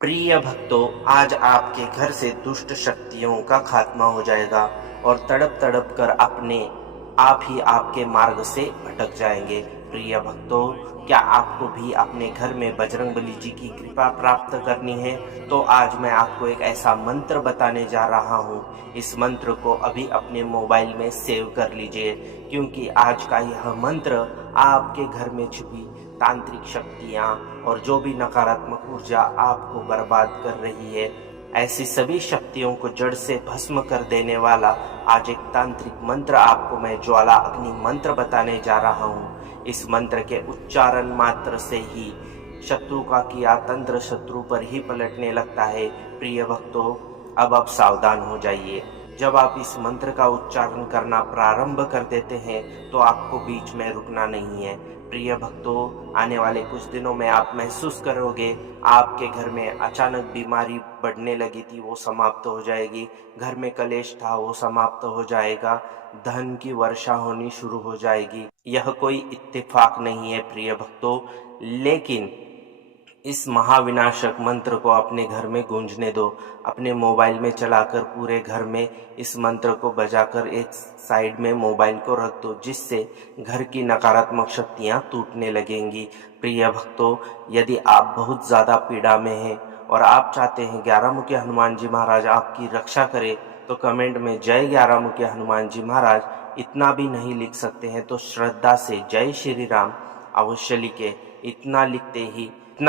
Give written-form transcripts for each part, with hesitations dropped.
प्रिय भक्तों, आज आपके घर से दुष्ट शक्तियों का खात्मा हो जाएगा और तड़प तड़प कर अपने आप ही आपके मार्ग से भटक जाएंगे। प्रिय भक्तों, क्या आपको भी अपने घर में बजरंगबली जी की कृपा प्राप्त करनी है? तो आज मैं आपको एक ऐसा मंत्र बताने जा रहा हूँ। इस मंत्र को अभी अपने मोबाइल में सेव कर लीजिए, क्योंकि आज का यह मंत्र आपके घर में छुपी तांत्रिक शक्तियाँ और जो भी नकारात्मक ऊर्जा आपको बर्बाद कर रही है, ऐसी सभी शक्तियों को जड़ से भस्म कर देने वाला आज एक तांत्रिक मंत्र आपको मैं ज्वाला अग्नि मंत्र बताने जा रहा हूँ। इस मंत्र के उच्चारण मात्र से ही शत्रु का किया तंत्र शत्रु पर ही पलटने लगता है। प्रिय भक्तों, अब आप सावधान हो जाइए। जब आप इस मंत्र का उच्चारण करना प्रारंभ कर देते हैं तो आपको बीच में रुकना नहीं है। प्रिय भक्तों, आने वाले कुछ दिनों में आप महसूस करोगे आपके घर में अचानक बीमारी बढ़ने लगी थी, वो समाप्त हो जाएगी। घर में कलेश था, वो समाप्त हो जाएगा। धन की वर्षा होनी शुरू हो जाएगी। यह कोई इत्तेफाक नहीं है प्रिय भक्तों, लेकिन इस महाविनाशक मंत्र को अपने घर में गूंजने दो। अपने मोबाइल में चलाकर पूरे घर में इस मंत्र को बजाकर एक साइड में मोबाइल को रख दो, जिससे घर की नकारात्मक शक्तियां टूटने लगेंगी। प्रिय भक्तों, यदि आप बहुत ज़्यादा पीड़ा में हैं और आप चाहते हैं 11 मुखी हनुमान जी महाराज आपकी रक्षा करें, तो कमेंट में जय 11 मुखी हनुमान जी महाराज इतना भी नहीं लिख सकते हैं तो श्रद्धा से जय श्री राम अवश्य लिखे। इतना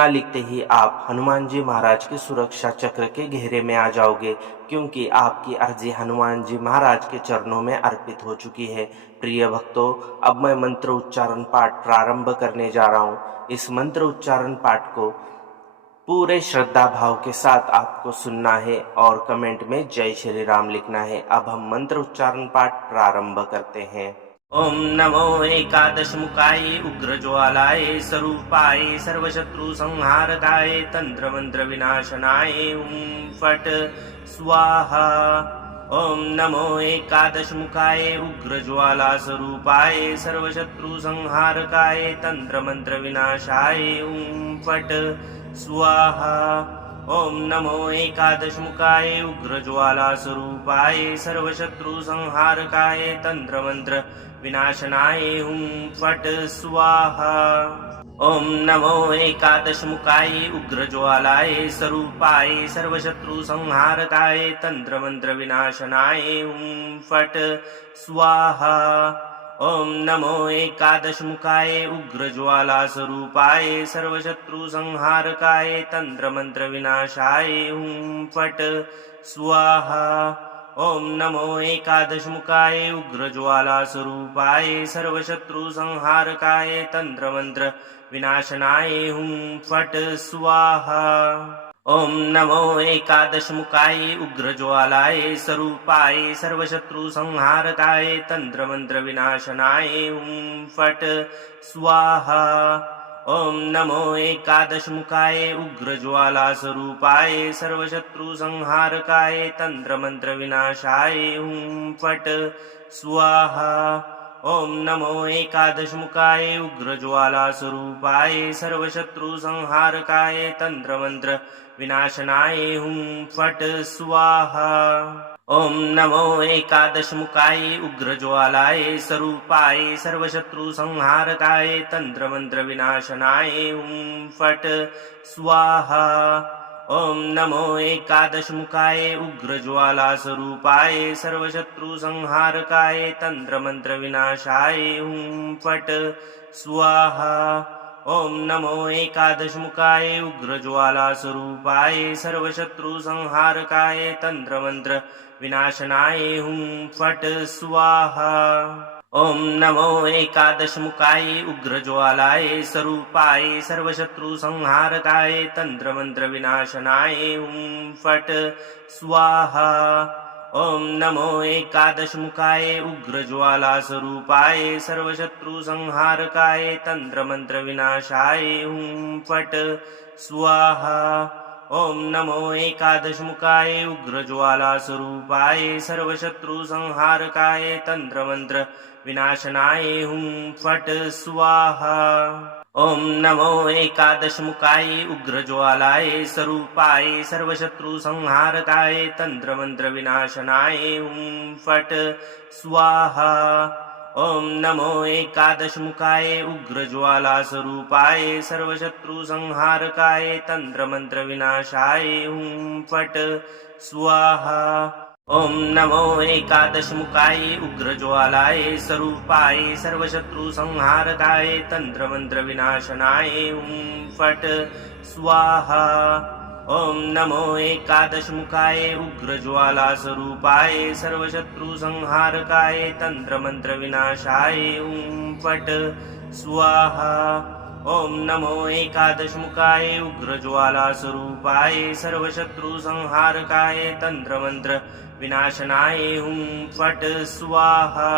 लिखते ही आप हनुमान जी महाराज के सुरक्षा चक्र के घेरे में आ जाओगे, क्योंकि आपकी अर्जी हनुमान जी महाराज के चरणों में अर्पित हो चुकी है। प्रिय भक्तों, अब मैं मंत्र उच्चारण पाठ प्रारंभ करने जा रहा हूँ। इस मंत्र उच्चारण पाठ को पूरे श्रद्धा भाव के साथ आपको सुनना है और कमेंट में जय श्री राम लिखना है। अब हम मंत्र उच्चारण पाठ प्रारंभ करते हैं। ओम नमो एकादशमुखाय उग्रज्वालाय स्वरूपाय सर्वशत्रु संहारकाय तंत्र मंत्र विनाशनाय ओम फट स्वाहा। ओम नमो एकादशमुखाय उग्रज्वाला स्वरूपाय सर्वशत्रु संहारकाय तंत्र मंत्र विनाशाय ओम फट स्वाहा। ओम नमो एकादशमुखाय उग्रज्वाला स्वरूपाय सर्वशत्रु संहारकाय तंत्र मंत्र विनाशनाय हुं फट स्वाहा। ओम नमो एकादशमुखाय उग्रज्वालाय स्वरूपाय सर्वशत्रु संहारकाय तंत्र मंत्र विनाशनाय हुं फट स्वाहा। ओम नमो एकादशमुखाय उग्रज्वाला स्वरूपाय सर्वशत्रु संहारकाय तंत्र मंत्र विनाशाय हुं फट स्वाहा। ओम नमो एकादशमुखाय उग्रज्वाला स्वरूपाय सर्वशत्रु संहारकाय तंत्र मंत्र विनाशनाय हुं फट स्वाहा। ओम नमो एकादशमुखाय उग्रज्वालाय स्वरूपाय सर्वशत्रु संहारकाय तंत्र मंत्र विनाशनाय हुं फट स्वाहा। ओम नमो एकादशमुखाय उग्रज्वाला स्वरूपाय सर्वशत्रु संहारकाय तंत्र मंत्र विनाशाय हुं फट स्वाहा। ओम नमो एकादशमुखाय उग्रज्वाला स्वरूपाय सर्वशत्रु संहारकाय तंत्र मंत्र विनाशनाय हुं फट स्वाहा। ओम नमो एकादशमुखाय उग्रज्वालाय स्वरूपाय सर्वशत्रु संहारकाय तंत्र मंत्र विनाशनाय हुं फट स्वाहा। ओम नमो एकादशमुखाय उग्रज्वाला स्वरूपाय सर्वशत्रु संहारकाय तंत्र मंत्र विनाशाय हुं फट स्वाहा। ओम नमो एकादशमुखाय उग्रज्वाला स्वरूपाय सर्वशत्रु संहारकाय तंत्र मंत्र विनाशनाय हुं फट स्वाहा। ओम नमो एकादशमुखाय उग्रज्वालाय स्वरूपाय सर्वशत्रु संहारकाय तंत्र मंत्र विनाशनाय हुं फट स्वाहा। ओम नमो एकादशमुखाय उग्रज्वाला स्वरूपाय सर्वशत्रु संहारकाय तंत्र मंत्र विनाशाय हुं फट स्वाहा। ओम नमो एकादशमुखाय उग्रज्वाला स्वरूपाय सर्वशत्रु संहारकाय तंत्र मंत्र विनाशनाय हुं फट स्वाहा। ओम नमो एकादशमुखाय उग्रज्वालाय स्वरूपाय सर्वशत्रुसंहारकाय तंत्रमंत्रविनाशनाय हुं फट् स्वाहा। ओम नमो एकादशमुखाय उग्रज्वालास्वरूपाय सर्वशत्रुसंहारकाय तंत्रमंत्रविनाशाय हुं फट् स्वाहा। ओम नमो एकादशमुखाय उग्रज्वालाय स्वरूपाय सर्वशत्रुसंहारकाय तंत्रमंत्रविनाशनाय हुं फट् स्वाहा। ओम नमो एकादशमुखाय उग्रज्वालास्वरूपाय सर्वशत्रुसंहारकाय तंत्रमंत्रविनाशाय हुं फट् स्वाहा। ओम नमो एकादशमुखाय उग्रज्वालास्वरूपाय सर्वशत्रुसंहारकाय तंत्रमंत्र विनाशनाय हुं फट् स्वाहा।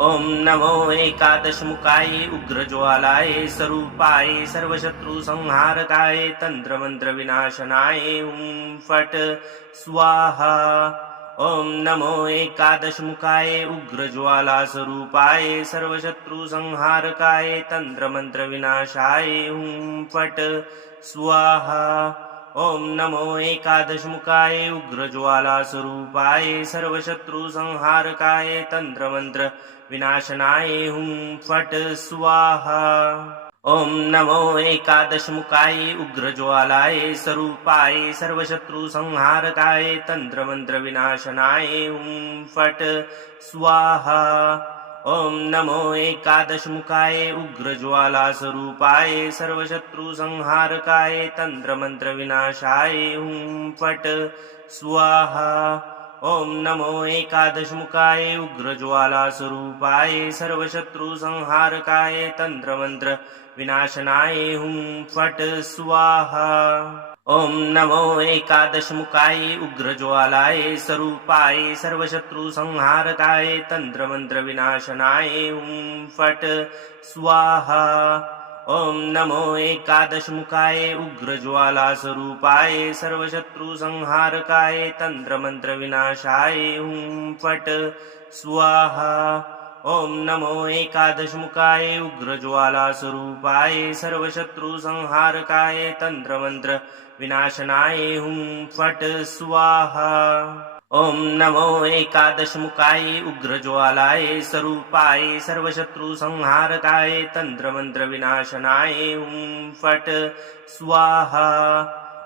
ओम नमो एकादशमुखाय उग्रज्वालाय स्वरूपाय सर्वशत्रुसंहारकाय तंत्रमंत्रविनाशनाय हुं फट् स्वाहा। ओम नमो एकादशमुखाय उग्रज्वालास्वरूपाय सर्वशत्रुसंहारकाय तंत्रमंत्रविनाशाय हुं फट् स्वाहा। ओम नमो एकादशमुखाय उग्रज्वालास्वरूपाय सर्वशत्रुसंहारकाय तंत्रमंत्रविनाशनाय हुं फट् स्वाहा। ओम नमो एकादशमुखाय उग्रज्वालाय स्वरूपाय सर्वशत्रुसंहारकाय तंत्रमंत्रविनाशनाय हुं फट् स्वाहा। ओम नमो एकादशमुखाय उग्रज्वालास्वरूपाय सर्वशत्रुसंहारकाय तंत्रमंत्रविनाशाय हुं फट् स्वाहा। ओम नमो एकादशमुखाय उग्रज्वालास्वरूपाय सर्वशत्रुसंहारकाय तंत्रमंत्रविनाशनाय हुं फट् स्वाहा। ओम नमो एकादशमुखाय उग्रज्वालाय स्वरूपाय सर्वशत्रुसंहारकाय तंत्रमंत्रविनाशनाय हुं फट् स्वाहा। ओम नमो एकादशमुखाय उग्रज्वालास्वरूपाय सर्वशत्रुसंहारकाय तंत्रमंत्रविनाशाय हुं फट् स्वाहा। ओम नमो एकादशमुखाय उग्रज्वालास्वरूपाय सर्वशत्रुसंहारकाय तंत्रमंत्रविनाशनाय हुं फट् स्वाहा। ओम नमो एकादशमुखाय उग्रज्वालाय स्वरूपाय सर्वशत्रुसंहारकाय तंत्रमंत्रविनाशनाय हुं फट् स्वाहा।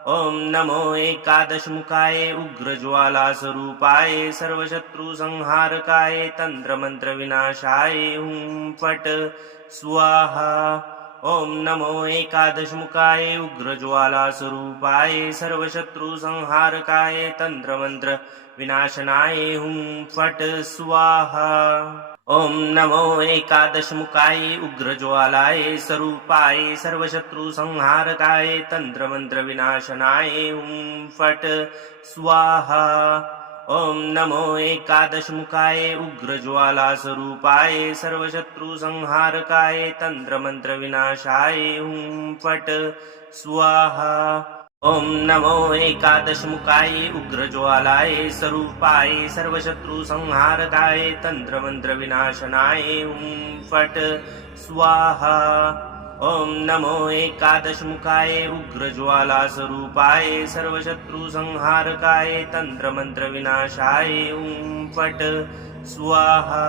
ओम नमो एकादशमुखाय उग्रज्वालास्वरूपाय सर्वशत्रुसंहारकाय तंत्रमंत्रविनाशाय हुं फट् स्वाहा। ओम नमो एकादशमुखाय उग्रज्वालास्वरूपाय सर्वशत्रुसंहारकाय तंत्रमंत्रविनाशनाय हुं फट् स्वाहा। ओम नमो एकादशमुखाय उग्रज्वालाय स्वरूपाय सर्वशत्रुसंहारकाय तंत्रमंत्रविनाशनाय हुं फट् स्वाहा। ओम नमो एकादशमुखाय उग्रज्वालास्वरूपाय सर्वशत्रुसंहारकाय तंत्रमंत्रविनाशाय हुं फट् स्वाहा। ओम नमो एकादशमुखाय उग्रज्वालाय स्वरूपाय सर्वशत्रुसंहारकाय तंत्रमंत्रविनाशनाय हुं फट् स्वाहा। ओम नमो एकादशमुखाय उग्रज्वालास्वरूपाय सर्वशत्रुसंहारकाय तंत्रमंत्रविनाशाय हुं फट् स्वाहा।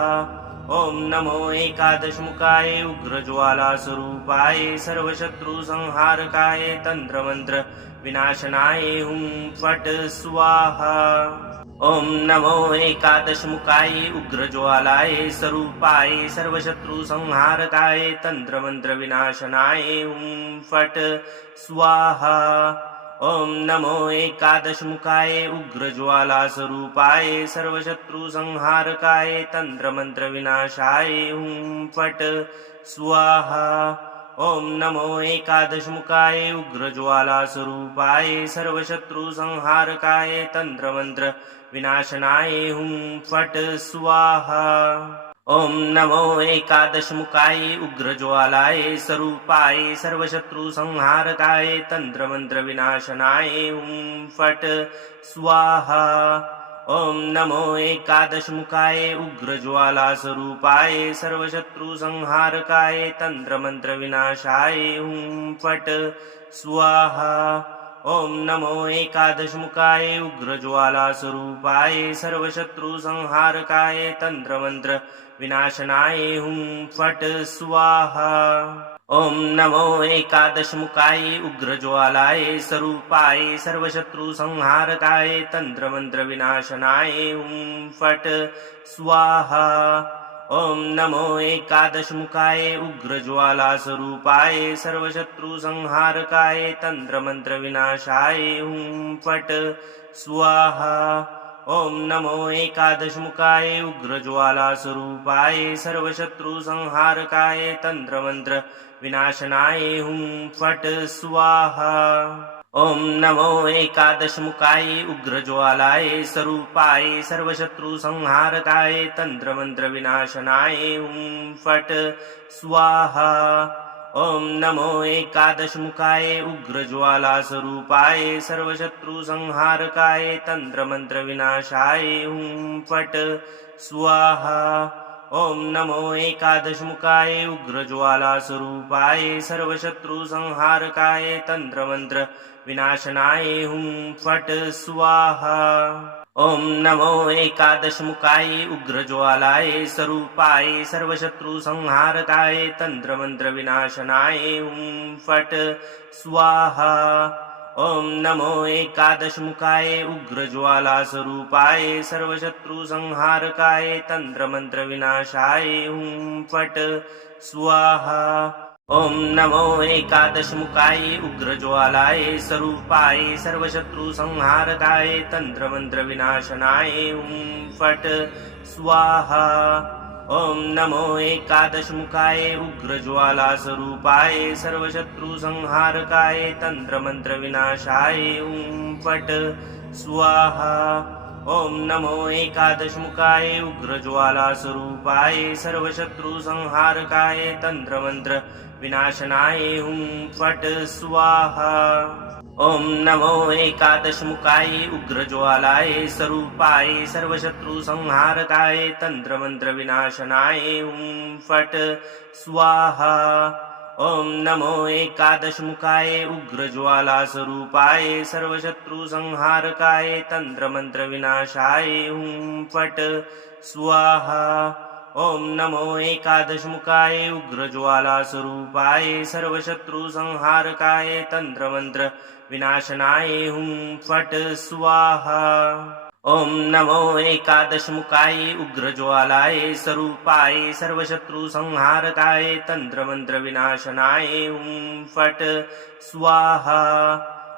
ओम नमो एकादशमुखाय उग्रज्वालास्वरूपाय सर्वशत्रुसंहारकाय तंत्रमंत्रविनाशनाय हुं फट् स्वाहा। ओम नमो एकादशमुखाय उग्रज्वालाय स्वरूपाय सर्वशत्रुसंहारकाय तंत्रमंत्रविनाशनाय हुं फट् स्वाहा। ओम नमो एकादशमुखाय उग्रज्वालास्वरूपाय सर्वशत्रुसंहारकाय तंत्रमंत्रविनाशाय हुं फट् स्वाहा। ओम नमो एकादशमुखाय उग्रज्वालास्वरूपाय सर्वशत्रुसंहारकाय तंत्रमंत्रविनाशनाय हुं फट् स्वाहा। ओम नमो एकादशमुखाय उग्रज्वालाय स्वरूपाय सर्वशत्रुसंहारकाय तंत्रमंत्रविनाशनाय हुं फट् स्वाहा। ओम नमो एकादशमुखाय उग्रज्वाला स्वरूपाय सर्वशत्रुसंहारकाय तंत्रमंत्रविनाशाय हुं फट् स्वाहा। ओम नमो एकादशमुखाय उग्रज्वाला स्वरूपाय सर्वशत्रुसंहारकाय तंत्रमंत्रविनाशनाय हुं फट् स्वाहा। ओम नमो एकादशमुखाय उग्रज्वालाय स्वरूपाय सर्वशत्रुसंहारकाय तंत्रमंत्रविनाशनाय हुं फट् स्वाहा। ओम नमो एकादशमुखाय उग्रज्वाला स्वरूपाय सर्वशत्रुसंहारकाय तंत्रमंत्रविनाशाय हुं फट् स्वाहा। ओम नमो एकादशमुखाय उग्रज्वाला स्वरूपाय सर्वशत्रुसंहारकाय तंत्रमंत्रविनाशनाय हुं फट् स्वाहा। ओम नमो एकादशमुखाय उग्रज्वालाय स्वरूपाय सर्वशत्रुसंहारकाय तंत्रमंत्रविनाशनाय हुं फट् स्वाहा। ओम नमो एकादशमुखाय उग्रज्वाला स्वरूपाय सर्वशत्रुसंहारकाय तंत्रमंत्रविनाशाय हुं फट् स्वाहा। ओम नमो एकादशमुखाय उग्रज्वाला स्वरूपाय सर्वशत्रुसंहारकाय तंत्रमंत्रविनाशनाय हुं फट् स्वाहा। ओम नमो एकादशमुखाय उग्रज्वालाय स्वरूपाय सर्वशत्रुसंहारकाय तंत्रमंत्रविनाशनाय हुं फट् स्वाहा। ओम नमो एकादशमुखाय उग्रज्वाला स्वरूपाय सर्वशत्रुसंहारकाय तंत्रमंत्रविनाशाय हुं फट् स्वाहा। ओम नमो एकादशमुखाय उग्रज्वालाय स्वरूपाय सर्वशत्रुसंहारकाय तंत्रमंत्रविनाशनाय हुं फट् स्वाहा। ओम नमो एकादशमुखाय उग्रज्वाला स्वरूपाय सर्वशत्रुसंहारकाय तंत्रमंत्रविनाशाय हुं फट् स्वाहा। ओम नमो एकादशमुखाय उग्रज्वाला स्वरूपाय सर्वशत्रुसंहारकाय तंत्रमंत्रविनाशनाय हुं फट् स्वाहा। ओम नमो एकादशमुखाय उग्रज्वालाय स्वरूपाय सर्वशत्रुसंहारकाय तंत्रमंत्रविनाशनाय हुं फट् स्वाहा। ओम नमो एकादशमुखाय उग्रज्वाला स्वरूपाय सर्वशत्रुसंहारकाय तंत्रमंत्रविनाशाय हुं फट् स्वाहा। ओम नमो एकादशमुखाय उग्रज्वाला स्वरूपाय सर्वशत्रुसंहारकाय तंत्रमंत्रविनाशनाय हुं फट् स्वाहा। ओम नमो एकादशमुखाय उग्रज्वालाय स्वरूपाय सर्वशत्रुसंहारकाय तंत्रमंत्रविनाशनाय हुं फट् स्वाहा।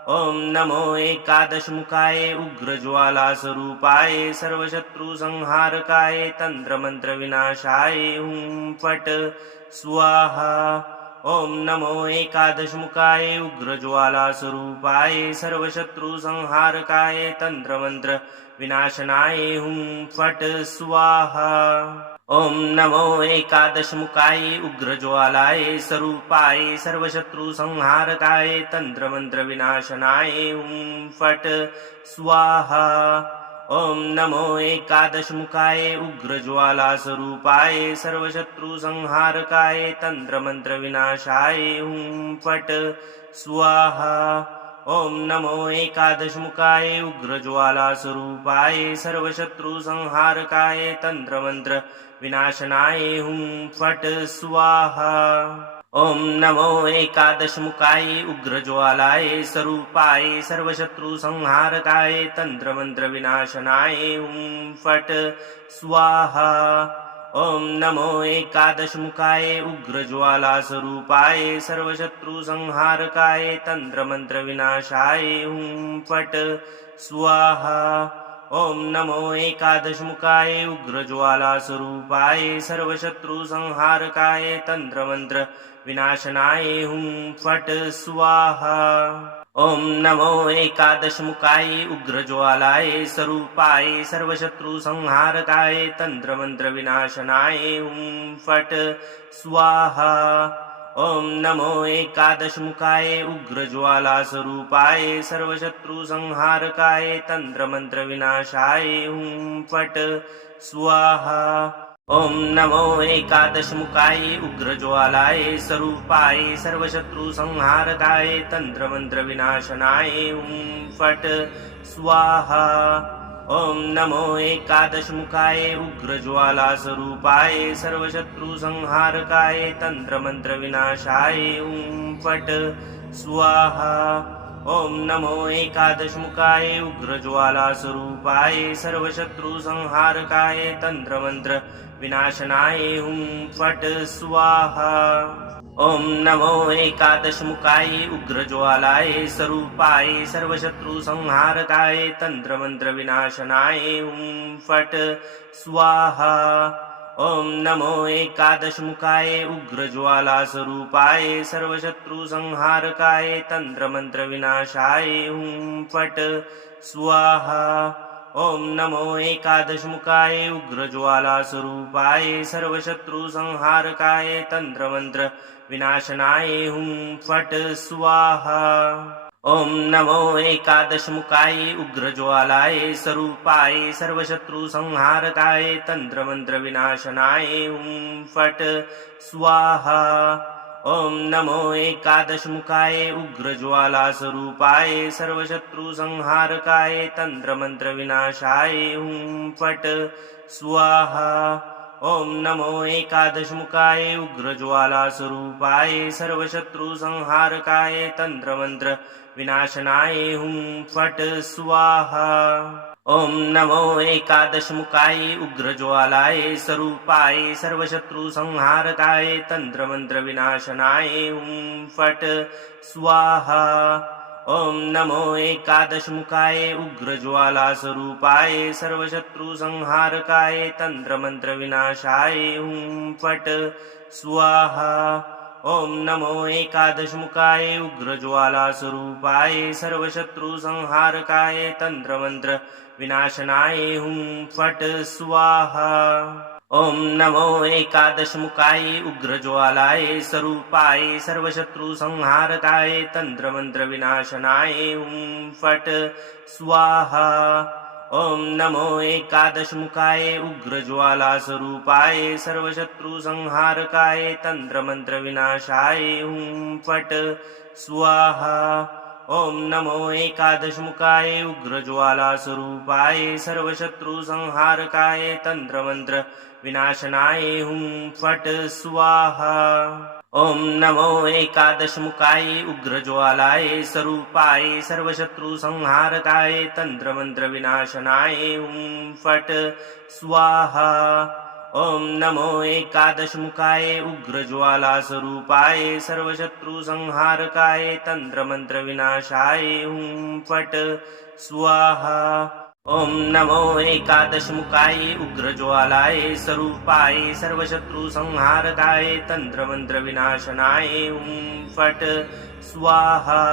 ओम नमो एकादशमुखाय उग्रज्वाला स्वरूपाय सर्वशत्रुसंहारकाय तंत्रमंत्रविनाशाय हुं फट् स्वाहा। ओम नमो एकादशमुखाय उग्रज्वाला स्वरूपाय सर्वशत्रुसंहारकाय तंत्रमंत्रविनाशनाय हुं फट् स्वाहा। ओम नमो एकादशमुखाय उग्रज्वालाय स्वरूपाय सर्वशत्रुसंहारकाय तंत्रमंत्रविनाशनाय हुं फट् स्वाहा। ओम नमो एकादशमुखाय उग्रज्वाला स्वरूपाय सर्वशत्रुसंहारकाय तंत्रमंत्रविनाशाय हुं फट् स्वाहा। ओम नमो एकादशमुखाय उग्रज्वाला स्वरूपाय सर्वशत्रुसंहारकाय तंत्रमंत्रविनाशनाय हुं फट् स्वाहा। ओम नमो एकादशमुखाय उग्रज्वालाय स्वरूपाय सर्वशत्रुसंहारकाय तंत्रमंत्रविनाशनाय हुं फट् स्वाहा। ओम नमो एकादशमुखाय उग्रज्वाला स्वरूपाय सर्वशत्रुसंहारकाय तंत्रमंत्रविनाशाय हुं फट् स्वाहा। ओम नमो एकादशमुखाय उग्रज्वाला स्वरूपाय सर्वशत्रुसंहारकाय तंत्रमंत्रविनाशनाय हुं फट् स्वाहा। ओम नमो एकादशमुखाय उग्रज्वालाय स्वरूपाय सर्वशत्रुसंहारकाय तंत्रमंत्रविनाशनाय हुं फट् स्वाहा। ओम नमो एकादशमुखाय उग्रज्वाला स्वरूपाय सर्वशत्रु संहारकाय तंत्र मंत्र विनाशाय हुं फट स्वाहा। ओम नमो एकादशमुखाय उग्रज्वालाय स्वरूपाय सर्वशत्रु संहारकाय तंत्र मंत्र विनाशनाय हुं फट स्वाहा। ओम नमो एकादशमुखाय उग्रज्वाला स्वरूपाय सर्वशत्रु संहारकाय तंत्र मंत्र विनाशाय हुं फट स्वाहा। ओम नमो एकादशमुखाय उग्रज्वाला स्वरूपाय सर्वशत्रु संहारकाय तंत्र मंत्र विनाशनाय हुं फट स्वाहा। ओम नमो एकादशमुखाय उग्रज्वालाय स्वरूपाय सर्वशत्रु संहारकाय तंत्र मंत्र विनाशनाय हुं फट स्वाहा। ओम नमो एकादशमुखाय उग्रज्वाला स्वरूपाय सर्वशत्रु संहारकाय तंत्र मंत्र विनाशाय हुं फट स्वाहा। ओम नमो एकादशमुखाय उग्रज्वाला स्वरूपाय सर्वशत्रु संहारकाय तंत्र मंत्र विनाशनाय हुं फट स्वाहा। ओम नमो एकादशमुखाय उग्रज्वालाय स्वरूपाय सर्वशत्रु संहारकाय तंत्र मंत्र विनाशनाय हुं फट स्वाहा। ओम नमो एकादशमुखाय उग्रज्वाला स्वरूपाय सर्वशत्रु संहारकाय तंत्र मंत्र विनाशाय हुं फट स्वाहा। ओम नमो एकादशमुखाय उग्रज्वाला स्वरूपाय सर्वशत्रु संहारकाय तंत्र मंत्र विनाशनाय हुं फट स्वाहा। ओम नमो एकादशमुखाय उग्रज्वालाय स्वरूपाय सर्वशत्रु संहारकाय तंत्र मंत्र विनाशनाय हुं फट स्वाहा। ओम नमो एकादशमुखाय उग्रज्वाला स्वरूपाय सर्वशत्रु संहारकाय तंत्र मंत्र विनाशाय हुं फट स्वाहा। ओम नमो एकादशमुखाय उग्रज्वाला स्वरूपाय सर्वशत्रु संहारकाय तंत्र मंत्र विनाशनाय हुं फट स्वाहा। ओम नमो एकादशमुखाय उग्रज्वालाय स्वरूपाय सर्वशत्रु संहारकाय तंत्र मंत्र विनाशनाय हुं फट स्वाहा। ओम नमो एकादशमुखाय उग्रज्वाला स्वरूपाय सर्वशत्रु संहारकाय तंत्र मंत्र विनाशाय हुं फट स्वाहा। ओम नमो एकादशमुखाय उग्रज्वाला स्वरूपाय सर्वशत्रु संहारकाय तंत्र मंत्र विनाशनाय हुं फट स्वाहा। ओम नमो एकादशमुखाय उग्रज्वालाय स्वरूपाय सर्वशत्रु संहारकाय तंत्र मंत्र विनाशनाय हुं फट स्वाहा। ओम नमो एकादशमुखाय उग्रज्वाला स्वरूपाय सर्वशत्रु संहारकाय तंत्र मंत्र विनाशाय हुं फट स्वाहा। ओम नमो एकादशमुखाय उग्रज्वालाय स्वरूपाय सर्वशत्रु संहारकाय तंत्र मंत्र विनाशनाय हुं फट स्वाहा।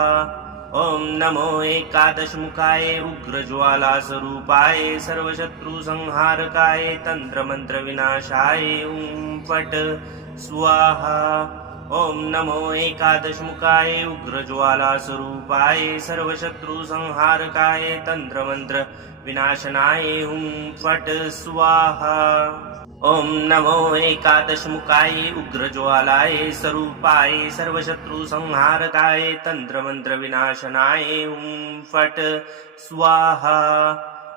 ओम नमो एकादशमुखाय उग्रज्वाला स्वरूपाय सर्वशत्रु संहारकाय तंत्र मंत्र विनाशाय हुं फट स्वाहा। ओम नमो एकादशमुखाय उग्रज्वाला स्वरूपाय सर्वशत्रु संहारकाय तंत्र मंत्र विनाशनाय हुं फट स्वाहा। ओम नमो एकादशमुखाय उग्रज्वालाय स्वरूपाय सर्वशत्रु संहारकाय तंत्र मंत्र विनाशनाय हुं फट स्वाहा।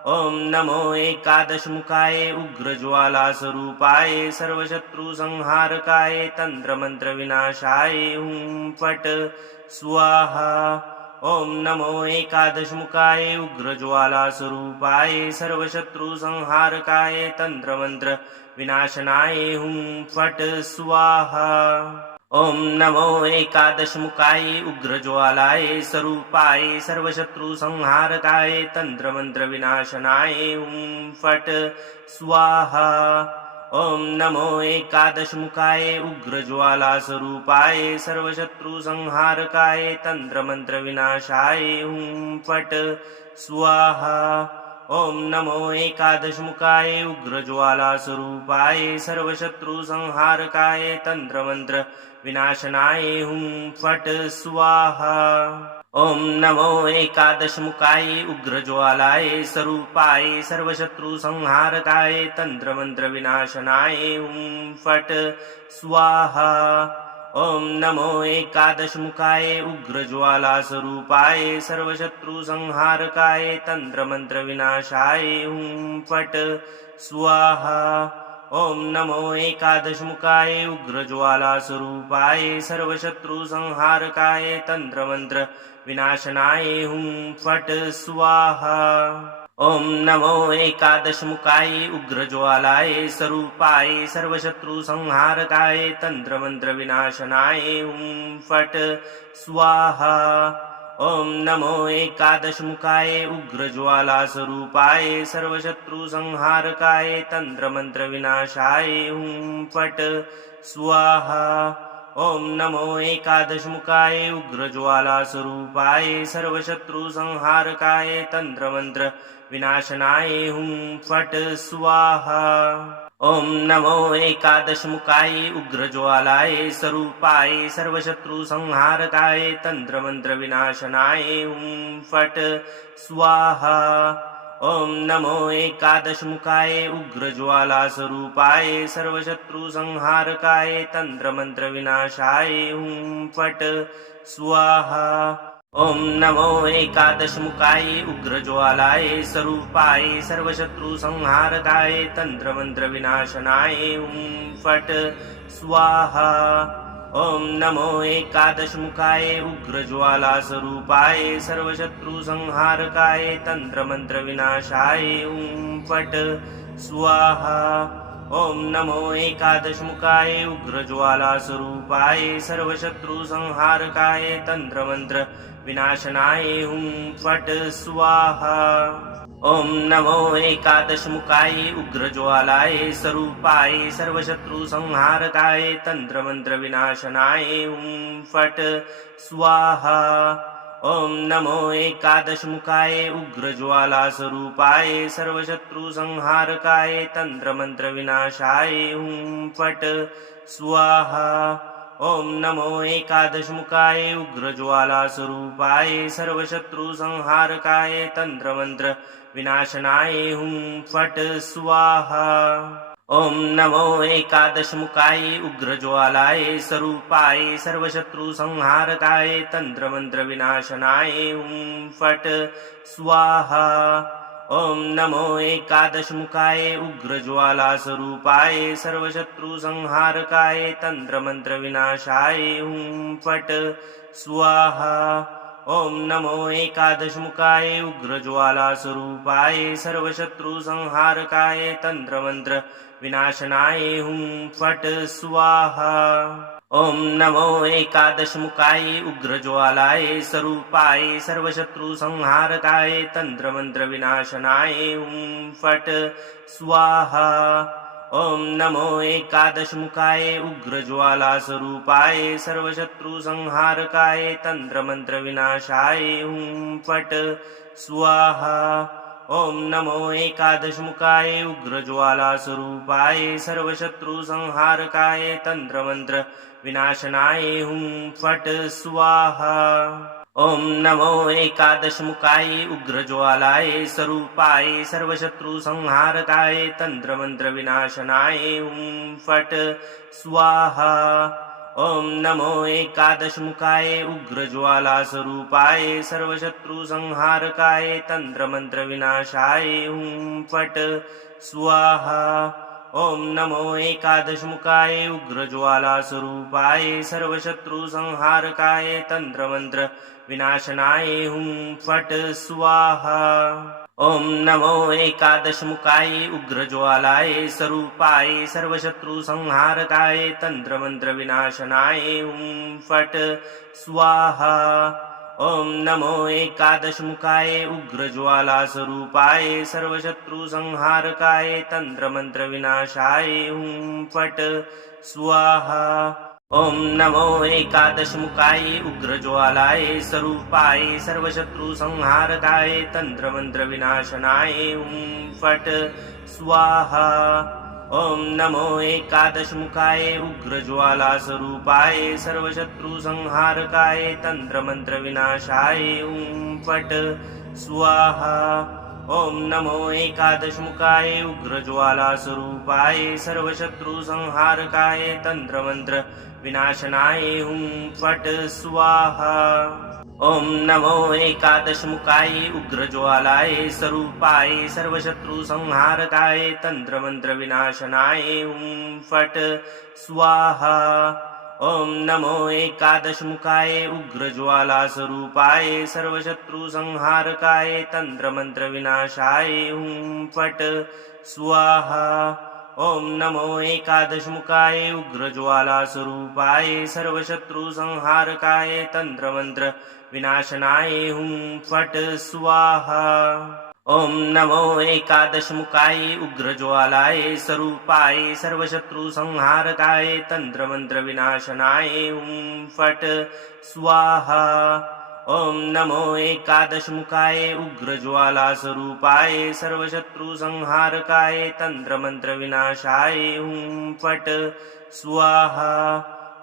ओम नमो एकादशमुखाय उग्रज्वाला स्वरूपाय सर्वशत्रु संहारकाय तंत्र मंत्र विनाशाय हुं फट स्वाहा। ओम नमो एकादशमुखाय उग्रज्वाला स्वरूपाय सर्वशत्रु संहारकाय तंत्र मंत्र विनाशनाय हुं फट स्वाहा। ओम नमो एकादशमुखाय उग्रज्वालाय स्वरूपाय सर्वशत्रु संहारकाय तंत्र मंत्र विनाशनाय हुं फट स्वाहा। ओम नमो एकादशमुखाय उग्रज्वाला स्वरूपाय सर्वशत्रु संहारकाय तंत्र मंत्र विनाशाय हुं फट स्वाहा। ओम नमो एकादशमुखाय उग्रज्वाला स्वरूपाय सर्वशत्रु संहारकाय तंत्रमंत्र विनाशनाय हुं फट स्वाहा। ओम नमो एकादशमुखाय उग्रज्वालाय स्वरूपाय सर्वशत्रु संहारकाय तंत्रमंत्र विनाशनाय हुं फट स्वाहा। ओम नमो एकादशमुखाय उग्रज्वाला स्वरूपाय सर्वशत्रु संहारकाय तंत्रमंत्र विनाशाय हुं फट स्वाहा। ओम नमो एकादशमुखाय उग्रज्वाला स्वरूपाय सर्वशत्रु संहारकाय तंत्रमंत्र विनाशनाय हुं फट स्वाहा। ओम नमो एकादशमुखाय उग्रज्वालाय स्वरूपाय सर्वशत्रु संहारकाय तंत्रमंत्र विनाशनाय हुं फट स्वाहा। ओम नमो एकादशमुखाय उग्रज्वाला स्वरूपाय सर्वशत्रु संहारकाय तंत्रमंत्र विनाशाय हुं फट स्वाहा। ओम नमो एकादशमुखाय उग्रज्वाला स्वरूपाय सर्वशत्रु संहारकाय तंत्रमंत्र विनाशनाय हुं फट स्वाहा। ओम नमो एकादशमुखाय उग्रज्वालाय स्वरूपाय सर्वशत्रु संहारकाय तंत्रमंत्र विनाशनाय हुं फट स्वाहा। ओम नमो एकादशमुखाय उग्रज्वाला स्वरूपाय सर्वशत्रु संहारकाय तंत्रमंत्र विनाशाय हुं फट स्वाहा। ओम नमो एकादशमुखाय उग्रज्वालाय स्वरूपाय सर्वशत्रु संहारकाय तंत्रमंत्र विनाशनाय हुं फट स्वाहा। ओम नमो एकादशमुखाय उग्रज्वाला स्वरूपाय सर्वशत्रु संहारकाय तंत्रमंत्र विनाशाय हुं फट स्वाहा। ओम नमो एकादशमुखाय उग्रज्वाला स्वरूपाय सर्वशत्रु संहारकाय तंत्रमंत्र विनाशनाय हुं फट स्वाहा। ओम नमो एकादशमुखाय उग्रज्वालाय स्वरूपाय सर्वशत्रु संहारकाय तंत्रमंत्र विनाशनाय हुं फट स्वाहा। ओम नमो एकादशमुखाय उग्रज्वाला स्वरूपाय सर्वशत्रु संहारकाय तंत्रमंत्र विनाशाय हुं फट स्वाहा। ओम नमो एकादशमुखाय उग्रज्वाला स्वरूपाय सर्वशत्रु संहारकाय तंत्रमंत्र विनाशनाय हुं फट स्वाहा। ओम नमो एकादशमुखाय उग्रज्वालाय स्वरूपाय सर्वशत्रु संहारकाय तंत्रमंत्र विनाशनाय हुं फट स्वाहा। ओम नमो एकादशमुखाय उग्रज्वाला स्वरूपाय सर्वशत्रु संहारकाय तंत्रमंत्र विनाशाय हुं फट स्वाहा। ओम नमो एकादशमुखाय उग्रज्वाला स्वरूपाय सर्वशत्रु संहारकाय तंत्रमंत्र विनाशनाय हुं फट स्वाहा। ओम नमो एकादशमुखाय उग्रज्वालाय स्वरूपाय सर्वशत्रु संहारकाय तंत्रमंत्र विनाशनाय हुं फट स्वाहा। ओम नमो एकादशमुखाय उग्रज्वाला स्वरूपाय सर्वशत्रु संहारकाय तंत्रमंत्र विनाशाय हुं फट स्वाहा। ओम नमो एकादशमुखाय उग्रज्वाला स्वरूपाय सर्वशत्रु संहारकाय तंत्रमंत्र विनाशनाय हुं फट स्वाहा। ओम नमो एकादशमुखाय उग्रज्वालाय स्वरूपाय सर्वशत्रु संहारकाय तंत्रमंत्र विनाशनाय हुं फट स्वाहा। ओम नमो एकादशमुखाय उग्रज्वाला स्वरूपाय सर्वशत्रु संहारकाय तंत्रमंत्र विनाशाय हुं फट स्वाहा। ओम नमो एकादशमुखाय उग्रज्वाला स्वरूपाय सर्वशत्रु संहारकाय तंत्रमंत्र विनाशनाय हुं फट स्वाहा। ओम नमो एकादशमुखाय उग्रज्वालाय स्वरूपाय सर्वशत्रु संहारकाय तंत्रमंत्र विनाशनाय हुं फट स्वाहा। ओम नमो एकादशमुखाय उग्रज्वाला स्वरूपाय सर्वशत्रु संहारकाय तंत्रमंत्र विनाशाय हुं फट स्वाहा। ओम नमो एकादशमुखाय उग्रज्वालाय स्वरूपाय सर्वशत्रुसंहारकाय तंत्रमंत्रविनाशनाय हुं फट् स्वाहा। ओम नमो एकादशमुखाय उग्रज्वालास्वरूपाय सर्वशत्रुसंहारकाय तंत्रमंत्रविनाशाय हुं फट् स्वाहा। ओम नमो एकादशमुखाय उग्रज्वालास्वरूपाय सर्वशत्रुसंहारकाय तंत्रमंत्र विनाशनाय हुं फट् स्वाहा। ओम नमो एकादशमुखाय उग्रज्वालाय स्वरूपाय सर्वशत्रुसंहारकाय तंत्रमंत्रविनाशनाय हुं फट् स्वाहा। ओम नमो एकादशमुखाय उग्रज्वालास्वरूपाय सर्वशत्रुसंहारकाय तंत्रमंत्रविनाशाय हुं फट् स्वाहा। ओम नमो एकादशमुखाय उग्रज्वालास्वरूपाय सर्वशत्रुसंहारकाय तंत्रमंत्र विनाशनाय हुं फट् स्वाहा। ओम नमो एकादशमुखाय उग्रज्वालाय स्वरूपाय सर्वशत्रुसंहारकाय तंत्रमंत्रविनाशनाय हुं फट् स्वाहा। ओम नमो एकादशमुखाय उग्रज्वालास्वरूपाय सर्वशत्रुसंहारकाय तंत्रमंत्रविनाशाय हुं फट् स्वाहा।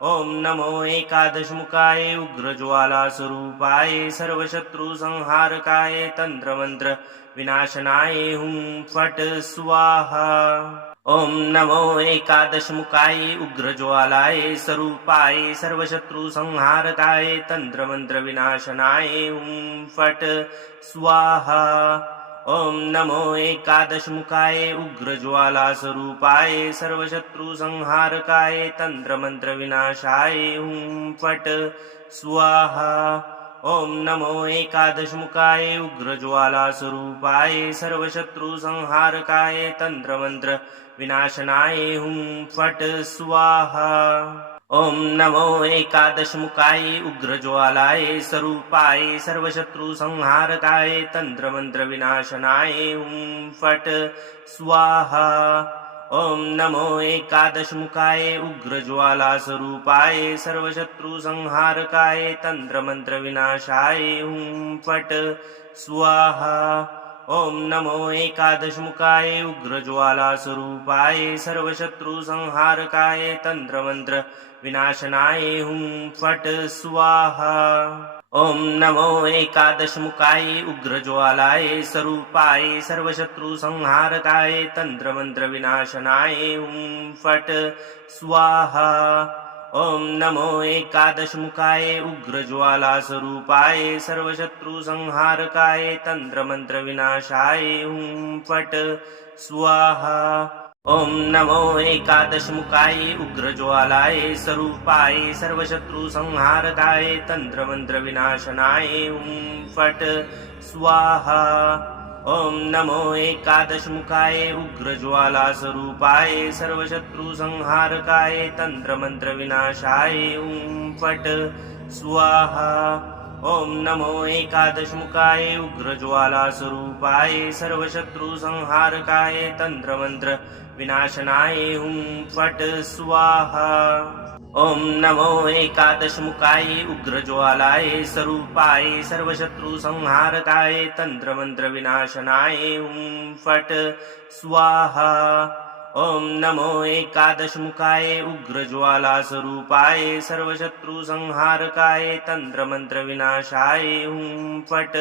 ओम नमो एकादशमुखाय उग्रज्वालास्वरूपाय सर्वशत्रुसंहारकाय तंत्रमंत्र विनाशनाय हुं फट् स्वाहा। ओम नमो एकादशमुखाय उग्रज्वालाय स्वरूपाय सर्वशत्रुसंहारकाय तंत्रमंत्रविनाशनाय हुं फट् स्वाहा। ओम नमो एकादशमुखाय उग्रज्वालास्वरूपाय सर्वशत्रुसंहारकाय तंत्रमंत्रविनाशाय हुं फट् स्वाहा। ओम नमो एकादशमुखाय उग्रज्वालास्वरूपाय सर्वशत्रुसंहारकाय तंत्रमंत्र विनाशनाय हुं फट् स्वाहा। ओम नमो एकादशमुखाय उग्रज्वालाय स्वरूपाय सर्वशत्रुसंहारकाय तंत्रमंत्रविनाशनाय हुं फट् स्वाहा। ओम नमो एकादशमुखाय उग्रज्वालास्वरूपाय सर्वशत्रुसंहारकाय तंत्रमंत्रविनाशाय हुं फट् स्वाहा। ओम नमो एकादशमुखाय उग्रज्वालास्वरूपाय सर्वशत्रुसंहारकाय तंत्रमंत्र विनाशनाय हुं फट् स्वाहा। ओम नमो एकादशमुखाय उग्रज्वालाय स्वरूपाय सर्वशत्रुसंहारकाय तंत्रमंत्रविनाशनाय हुं फट् स्वाहा। ओम नमो एकादशमुखाय उग्रज्वालास्वरूपाय सर्वशत्रुसंहारकाय तंत्रमंत्रविनाशाय हुं फट् स्वाहा। ओम नमो एकादशमुखाय उग्रज्वालाय स्वरूपाय सर्वशत्रुसंहारकाय तंत्रमंत्रविनाशनाय हुं फट् स्वाहा। ओम नमो एकादशमुखाय उग्रज्वालास्वरूपाय सर्वशत्रुसंहारकाय तंत्रमंत्रविनाशाय हुं फट् स्वाहा। ओम नमो एकादशमुखाय उग्रज्वालास्वरूपाय सर्वशत्रुसंहारकाय तंत्रमंत्र विनाशनाय हुं फट् स्वाहा। ओम नमो एकादशमुखाय उग्रज्वालाय स्वरूपाय सर्वशत्रुसंहारकाय तंत्रमंत्रविनाशनाय हुं फट् स्वाहा। ओम नमो एकादशमुखाय उग्रज्वालास्वरूपाय सर्वशत्रुसंहारकाय तंत्रमंत्रविनाशाय हुं फट्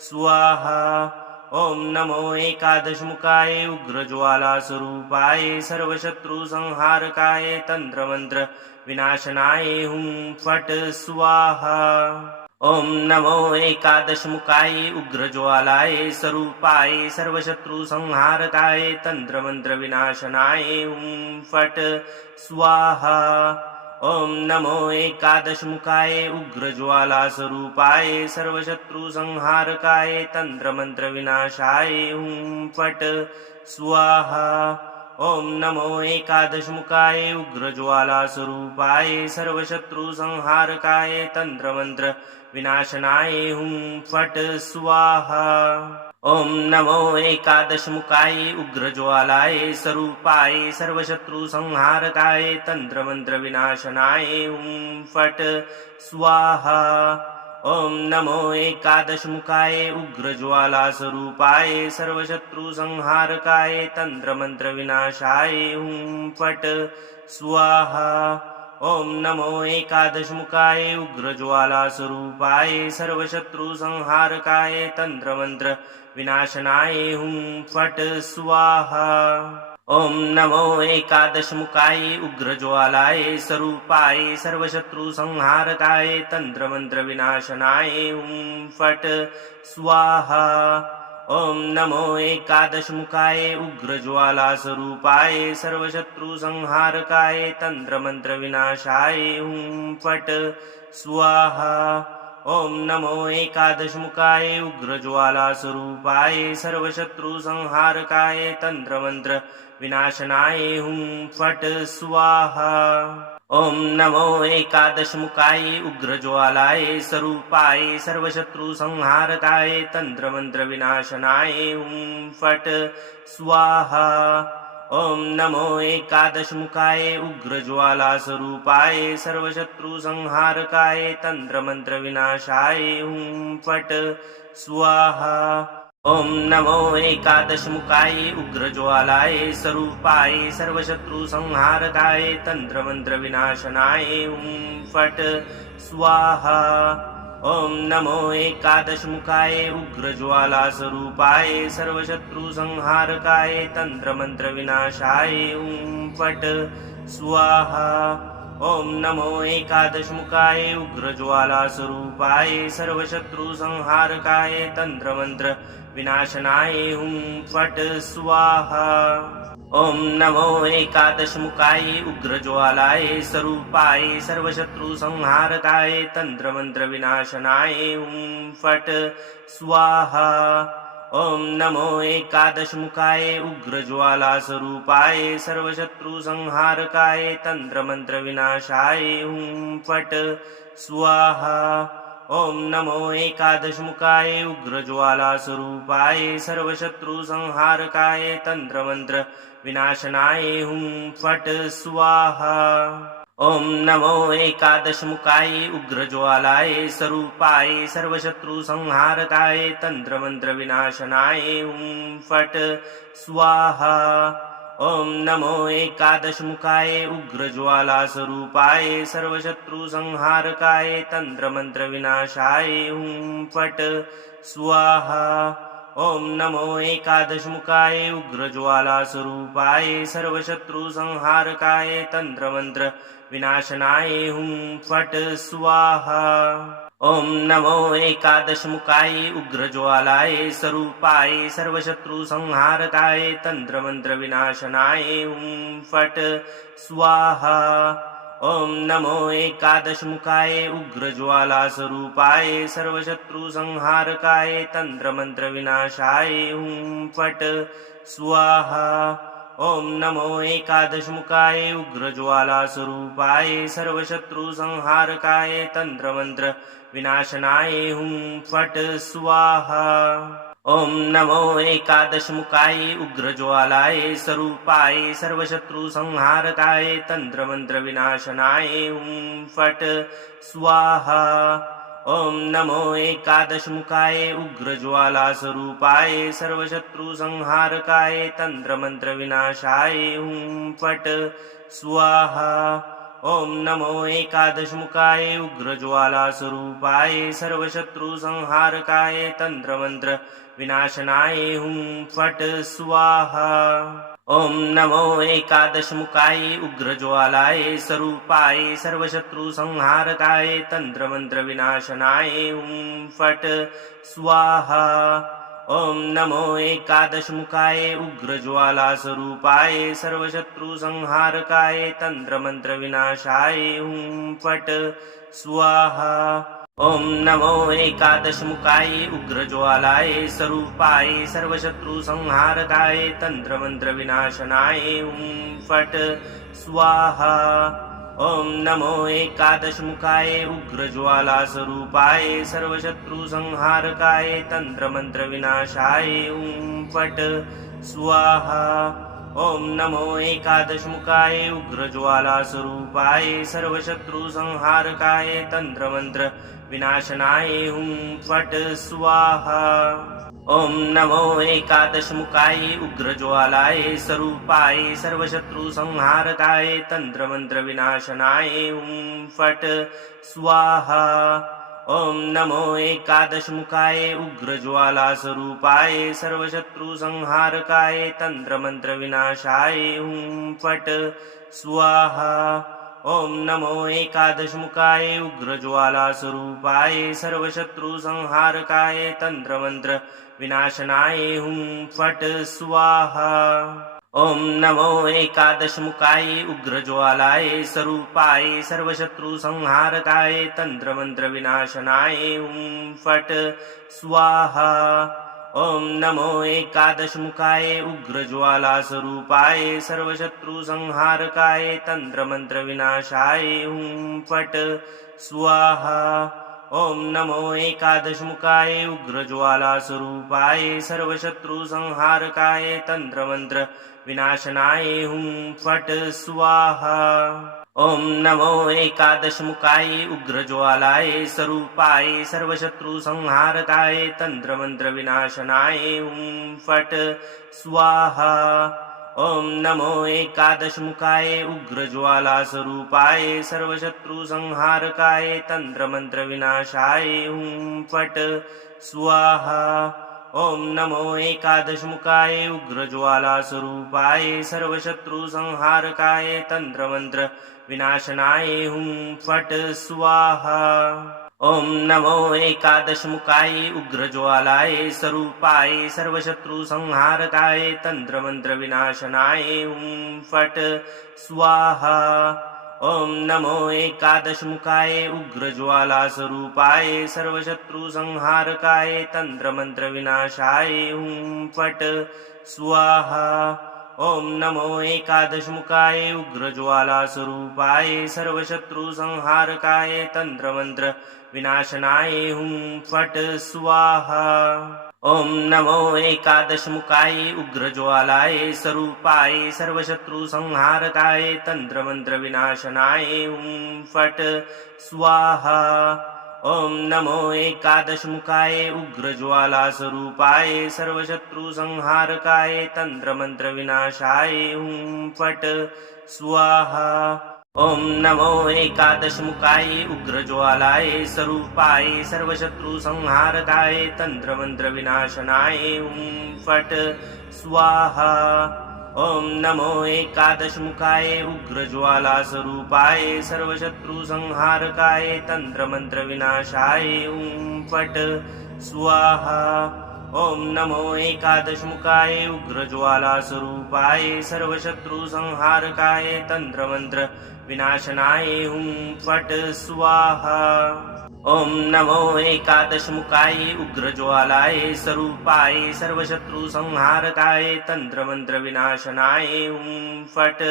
स्वाहा। ओम नमो एकादशमुखाय उग्रज्वालास्वरूपाय सर्वशत्रुसंहारकाय तंत्रमंत्र विनाशनाय हुं फट् स्वाहा। ओम नमो एकादशमुखाय उग्रज्वालाय स्वरूपाय सर्वशत्रुसंहारकाय तंत्रमंत्रविनाशनाय हुं फट् स्वाहा। ओम नमो एकादशमुखाय उग्रज्वालास्वरूपाय सर्वशत्रुसंहारकाय तंत्रमंत्रविनाशाय हुं फट् स्वाहा। ओम नमो एकादशमुखाय उग्रज्वालास्वरूपाय सर्वशत्रुसंहारकाय तंत्रमंत्र विनाशनाय हुं फट् स्वाहा। ओम नमो एकादशमुखाय उग्रज्वालाय स्वरूपाय सर्वशत्रुसंहारकाय तंत्रमंत्रविनाशनाय हुं फट् स्वाहा। ओम नमो एकादशमुखाय उग्रज्वालास्वरूपाय सर्वशत्रुसंहारकाय तंत्रमंत्रविनाशाय हुं फट् स्वाहा। ओम नमो एकादशमुखाय उग्रज्वालास्वरूपाय सर्वशत्रुसंहारकाय तंत्रमंत्र विनाशनाय हुं फट् स्वाहा। ओम नमो एकादशमुखाय उग्रज्वालाय स्वरूपाय सर्वशत्रुसंहारकाय तंत्रमंत्रविनाशनाय हुं फट् स्वाहा। ओम नमो एकादशमुखाय उग्रज्वालास्वरूपाय सर्वशत्रुसंहारकाय तंत्रमंत्रविनाशाय हुं फट् स्वाहा। ओम नमो एकादशमुखाय उग्रज्वालास्वरूपाय सर्वशत्रुसंहारकाय तंत्रमंत्र विनाशनाय हुं फट् स्वाहा। ओम नमो एकादशमुखाय उग्रज्वालाय स्वरूपाय सर्वशत्रुसंहारकाय तंत्रमंत्रविनाशनाय हुं फट् स्वाहा। ओम नमो एकादशमुखाय उग्रज्वालास्वरूपाय सर्वशत्रुसंहारकाय तंत्रमंत्रविनाशाय हुं फट् स्वाहा। ओम नमो एकादशमुखाय उग्रज्वालाय स्वरूपाय सर्वशत्रुसंहारकाय तंत्रमंत्रविनाशनाय हुं फट् स्वाहा। ओम नमो एकादशमुखाय उग्रज्वालास्वरूपाय सर्वशत्रुसंहारकाय तंत्रमंत्रविनाशाय हुं फट् स्वाहा। ओम नमो एकादशमुखाय उग्रज्वालास्वरूपाय सर्वशत्रुसंहारकाय तंत्रमंत्र विनाशनाय हुं फट् स्वाहा। ओम नमो एकादशमुखाय उग्रज्वालाय स्वरूपाय सर्वशत्रुसंहारकाय तंत्रमंत्रविनाशनाय हुं फट् स्वाहा। ओम नमो एकादशमुखाय उग्रज्वालास्वरूपाय सर्वशत्रुसंहारकाय तंत्रमंत्रविनाशाय हुं फट् स्वाहा। ओम नमो एकादशमुखाय उग्रज्वालास्वरूपाय सर्वशत्रुसंहारकाय तंत्रमंत्र विनाशनाय हुं फट् स्वाहा। ओम नमो एकादशमुखाय उग्रज्वालाय स्वरूपाय सर्वशत्रुसंहारकाय तंत्रमंत्रविनाशनाय हुं फट् स्वाहा। ओम नमो एकादशमुखाय उग्रज्वालास्वरूपाय सर्वशत्रुसंहारकाय तंत्रमंत्रविनाशाय हुं फट् स्वाहा। ओम नमो एकादशमुखाय उग्रज्वालास्वरूपाय सर्वशत्रुसंहारकाय तंत्रमंत्र विनाशनाय हुं फट् स्वाहा। ओम नमो एकादशमुखाय उग्रज्वालाय स्वरूपाय सर्वशत्रुसंहारकाय तंत्रमंत्रविनाशनाय हुं फट् स्वाहा। ओम नमो एकादशमुखाय उग्रज्वालास्वरूपाय सर्वशत्रुसंहारकाय तंत्रमंत्रविनाशाय हुं फट् स्वाहा। ओम नमो एकादशमुखाय उग्रज्वालास्वरूपाय सर्वशत्रुसंहारकाय तंत्रमंत्र विनाशनाय हुं फट् स्वाहा। ओम नमो एकादशमुखाय उग्रज्वालाय स्वरूपाय सर्वशत्रुसंहारकाय तंत्रमंत्रविनाशनाय हुं फट् स्वाहा। ओम नमो एकादशमुखाय उग्रज्वालास्वरूपाय सर्वशत्रुसंहारकाय तंत्रमंत्रविनाशाय हुं फट् स्वाहा। ओम नमो एकादशमुखाय उग्रज्वालास्वरूपाय सर्वशत्रुसंहारकाय तंत्रमंत्र विनाशनाय हुं फट् स्वाहा। ओम नमो एकादशमुखाय उग्रज्वालाय स्वरूपाय सर्वशत्रुसंहारकाय तंत्रमंत्रविनाशनाय हुं फट् स्वाहा। ओम नमो एकादशमुखाय उग्रज्वालास्वरूपाय सर्वशत्रुसंहारकाय तंत्रमंत्रविनाशाय हुं फट् स्वाहा। ओम नमो एकादशमुखाय उग्रज्वालाय स्वरूपाय सर्वशत्रुसंहारकाय तंत्रमंत्रविनाशनाय हुं फट् स्वाहा। ओम नमो एकादशमुखाय उग्रज्वाला स्वरूपाय सर्वशत्रुसंहारकाय तंत्रमंत्रविनाशाय ॐ फट् स्वाहा। ओम नमो एकादशमुखाय उग्रज्वाला स्वरूपाय सर्वशत्रुसंहारकाय तंत्रमंत्रविनाशनाय ॐ फट् स्वाहा। ओम नमो एकादशमुखाय उग्रज्वालाय स्वरूपाय सर्वशत्रुसंहारकाय तंत्रमंत्रविनाशनाय ॐ फट् स्वाहा। ओम नमो एकादशमुखाय उग्रज्वाला स्वरूपाय सर्वशत्रुसंहारकाय तंत्रमंत्रविनाशाय ॐ फट् स्वाहा। ओम नमो एकादशमुखाय उग्रज्वाला स्वरूपाय सर्वशत्रुसंहारकाय तंत्रमंत्रविनाशनाय ॐ फट् स्वाहा। ओम नमो एकादशमुखाय उग्रज्वालाय स्वरूपाय सर्वशत्रुसंहारकाय तंत्रमंत्रविनाशनाय ॐ फट् स्वाहा। ओम नमो एकादशमुखाय उग्रज्वाला स्वरूपाय सर्वशत्रुसंहारकाय तंत्रमंत्रविनाशाय ॐ फट् स्वाहा। ओम नमो एकादशमुखाय उग्रज्वाला स्वरूपाय सर्वशत्रुसंहारकाय तंत्रमंत्रविनाशनाय ॐ फट् स्वाहा। ओम नमो एकादशमुखाय उग्रज्वालाय स्वरूपाय सर्वशत्रुसंहारकाय तंत्रमंत्रविनाशनाय ॐ फट् स्वाहा। ओम नमो एकादशमुखाय उग्रज्वाला स्वरूपाय सर्वशत्रुसंहारकाय तंत्रमंत्रविनाशाय ॐ फट् स्वाहा। ओम नमो एकादशमुखाय उग्रज्वाला स्वरूपाय सर्वशत्रुसंहारकाय तंत्रमंत्रविनाशनाय ॐ फट् स्वाहा। ओम नमो एकादशमुखाय उग्रज्वालाय स्वरूपाय सर्वशत्रुसंहारकाय तंत्रमंत्रविनाशनाय ॐ फट् स्वाहा। ओम नमो एकादशमुखाय उग्रज्वाला स्वरूपाय सर्वशत्रुसंहारकाय तंत्रमंत्रविनाशाय ॐ फट् स्वाहा। ओम नमो एकादशमुखाय उग्रज्वाला स्वरूपाय सर्वशत्रुसंहारकाय तंत्रमंत्रविनाशनाय ॐ फट् स्वाहा। ओम नमो एकादशमुखाय उग्रज्वालाय स्वरूपाय सर्वशत्रुसंहारकाय तंत्रमंत्रविनाशनाय ॐ फट् स्वाहा। ओम नमो एकादशमुखाय उग्रज्वाला स्वरूपाय सर्वशत्रुसंहारकाय तंत्रमंत्रविनाशाय ॐ फट् स्वाहा। ओम नमो एकादशमुखाय उग्रज्वालाय स्वरूपाय सर्वशत्रुसंहारकाय तंत्रमंत्रविनाशनाय ॐ फट् स्वाहा। ओम नमो एकादशमुखाय उग्रज्वाला स्वरूपाय सर्वशत्रुसंहारकाय तंत्रमंत्रविनाशाय ॐ फट् स्वाहा। ओम नमो एकादशमुखाय उग्रज्वाला स्वरूपाय सर्वशत्रुसंहारकाय तंत्रमंत्रविनाशनाय ॐ फट् स्वाहा। ओम नमो एकादशमुखाय उग्रज्वालाय स्वरूपाय सर्वशत्रुसंहारकाय तंत्रमंत्रविनाशनाय ॐ फट्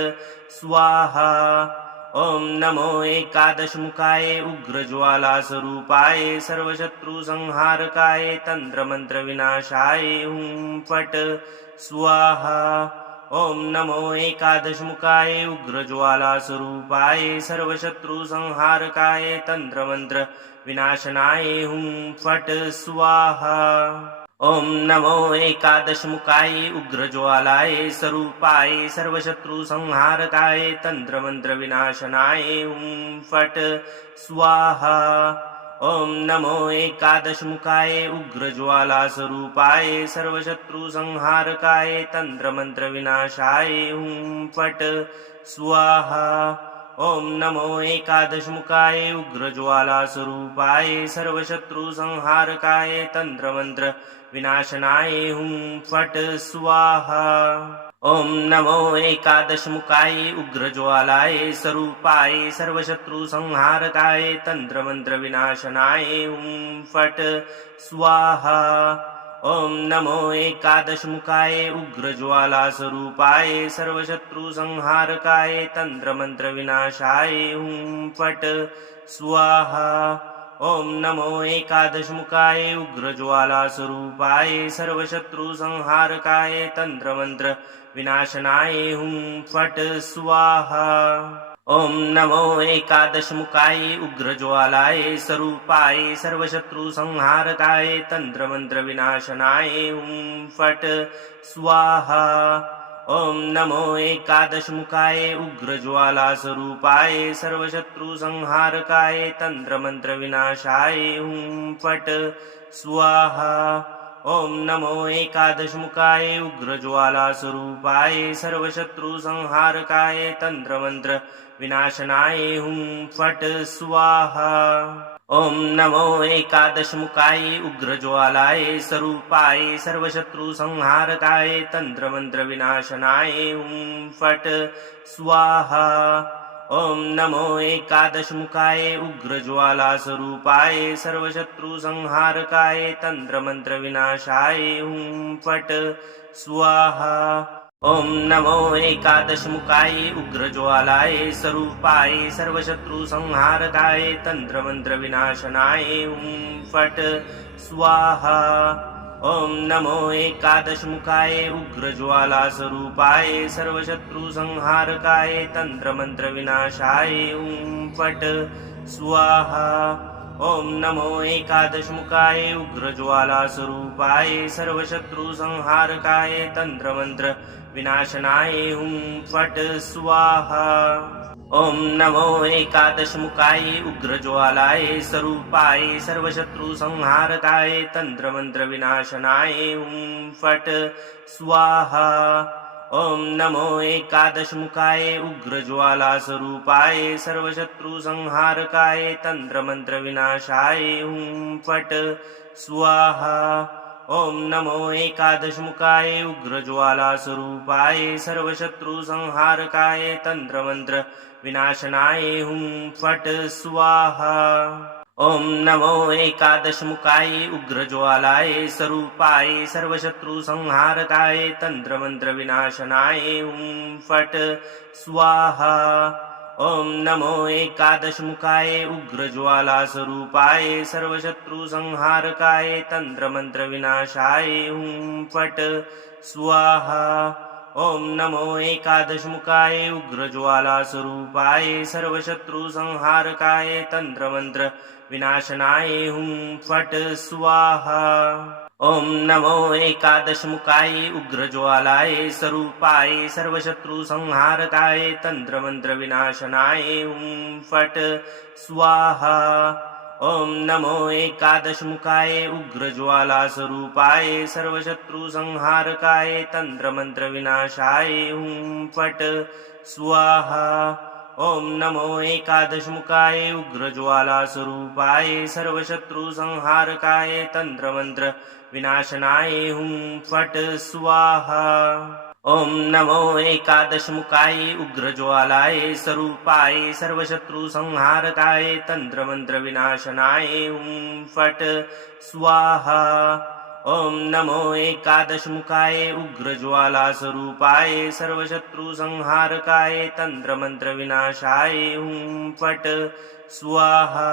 स्वाहा। ओम नमो एकादशमुखाय उग्रज्वाला स्वरूपाय सर्वशत्रुसंहारकाय तंत्रमंत्रविनाशाय ॐ फट् स्वाहा। ओम नमो एकादशमुखाय उग्रज्वाला स्वरूपाय सर्वशत्रुसंहारकाय तंत्रमंत्रविनाशनाय ॐ फट् स्वाहा। ओम नमो एकादशमुखाय उग्रज्वालाय स्वरूपाय सर्वशत्रुसंहारकाय तंत्रमंत्रविनाशनाय ॐ फट् स्वाहा। ओम नमो एकादशमुखाय उग्रज्वाला स्वरूपाय सर्वशत्रुसंहारकाय तंत्रमंत्रविनाशाय ॐ फट् स्वाहा। ओम नमो एकादशमुखाय उग्रज्वाला स्वरूपाय सर्वशत्रुसंहारकाय तंत्रमंत्रविनाशनाय ॐ फट् स्वाहा। ओम नमो एकादशमुखाय उग्रज्वालाय स्वरूपाय सर्वशत्रुसंहारकाय तंत्रमंत्रविनाशनाय ॐ फट् स्वाहा। ओम नमो एकादशमुखाय उग्रज्वालास्वरूपाय सर्वशत्रुसंहारकाय तंत्रमंत्रविनाशाय हुं फट् स्वाहा। ओम नमो एकादशमुखाय उग्रज्वालास्वरूपाय सर्वशत्रुसंहारकाय तंत्रमंत्रविनाशनाय हुं फट् स्वाहा। ओम नमो एकादशमुखाय उग्रज्वालाय स्वरूपाय सर्वशत्रुसंहारकाय तंत्रमंत्रविनाशनाय हुं फट् स्वाहा। ओम नमो एकादशमुखाय उग्रज्वालास्वरूपाय सर्वशत्रुसंहारकाय तंत्रमंत्रविनाशाय हुं फट् स्वाहा। ओम नमो एकादशमुखाय उग्रज्वालास्वरूपाय सर्वशत्रुसंहारकाय तंत्रमंत्रविनाशनाय हुं फट् स्वाहा। ओम नमो एकादशमुखाय उग्रज्वालाय स्वरूपाय सर्वशत्रुसंहारकाय तंत्रमंत्रविनाशनाय हुं फट् स्वाहा। ओम नमो एकादशमुखाय उग्रज्वालास्वरूपाय सर्वशत्रुसंहारकाय तंत्रमंत्रविनाशाय हुं फट् स्वाहा। ओम नमो एकादशमुखाय उग्रज्वालाय स्वरूपाय सर्वशत्रुसंहारकाय तंत्रमंत्रविनाशनाय हुं फट् स्वाहा। ओम नमो एकादशमुखाय उग्रज्वालास्वरूपाय सर्वशत्रुसंहारकाय तंत्रमंत्रविनाशाय हुं फट् स्वाहा। ओम नमो एकादशमुखाय उग्रज्वालास्वरूपाय सर्वशत्रुसंहारकाय तंत्रमंत्रविनाशनाय हुं फट् स्वाहा। ओम नमो एकादशमुखाय उग्रज्वालाय स्वरूपाय सर्वशत्रुसंहारकाय तंत्रमंत्रविनाशनाय हुं फट् स्वाहा। ओम नमो एकादशमुखाय उग्रज्वालास्वरूपाय सर्वशत्रुसंहारकाय तंत्रमंत्रविनाशाय हुं फट् स्वाहा। ओम नमो एकादशमुखाय उग्रज्वालास्वरूपाय सर्वशत्रुसंहारकाय तंत्रमंत्रविनाशनाय हुं फट् स्वाहा। ओम नमो एकादशमुखाय उग्रज्वालाय स्वरूपाय सर्वशत्रुसंहारकाय तंत्रमंत्रविनाशनाय हुं फट् स्वाहा। ओम नमो एकादशमुखाय उग्रज्वालास्वरूपाय सर्वशत्रुसंहारकाय तंत्रमंत्रविनाशाय हुं फट् स्वाहा। ओम नमो एकादशमुखाय उग्रज्वालास्वरूपाय सर्वशत्रुसंहारकाय तंत्रमंत्रविनाशनाय हुं फट् स्वाहा। ओम नमो एकादशमुखाय उग्रज्वालाय स्वरूपाय सर्वशत्रुसंहारकाय तंत्रमंत्रविनाशनाय हुं फट् स्वाहा। ओम नमो एकादशमुखाय उग्रज्वालास्वरूपाय सर्वशत्रुसंहारकाय तंत्रमंत्रविनाशाय हुं फट् स्वाहा। ओम नमो एकादशमुखाय उग्रज्वालास्वरूपाय सर्वशत्रुसंहारकाय तंत्रमंत्रविनाशनाय हुं फट् स्वाहा। ओम नमो एकादशमुखाय उग्रज्वालाय स्वरूपाय सर्वशत्रुसंहारकाय तंत्रमंत्रविनाशनाय हुं फट् स्वाहा। ओम नमो एकादशमुखाय उग्रज्वालास्वरूपाय सर्वशत्रुसंहारकाय तंत्रमंत्रविनाशाय हुं फट् स्वाहा।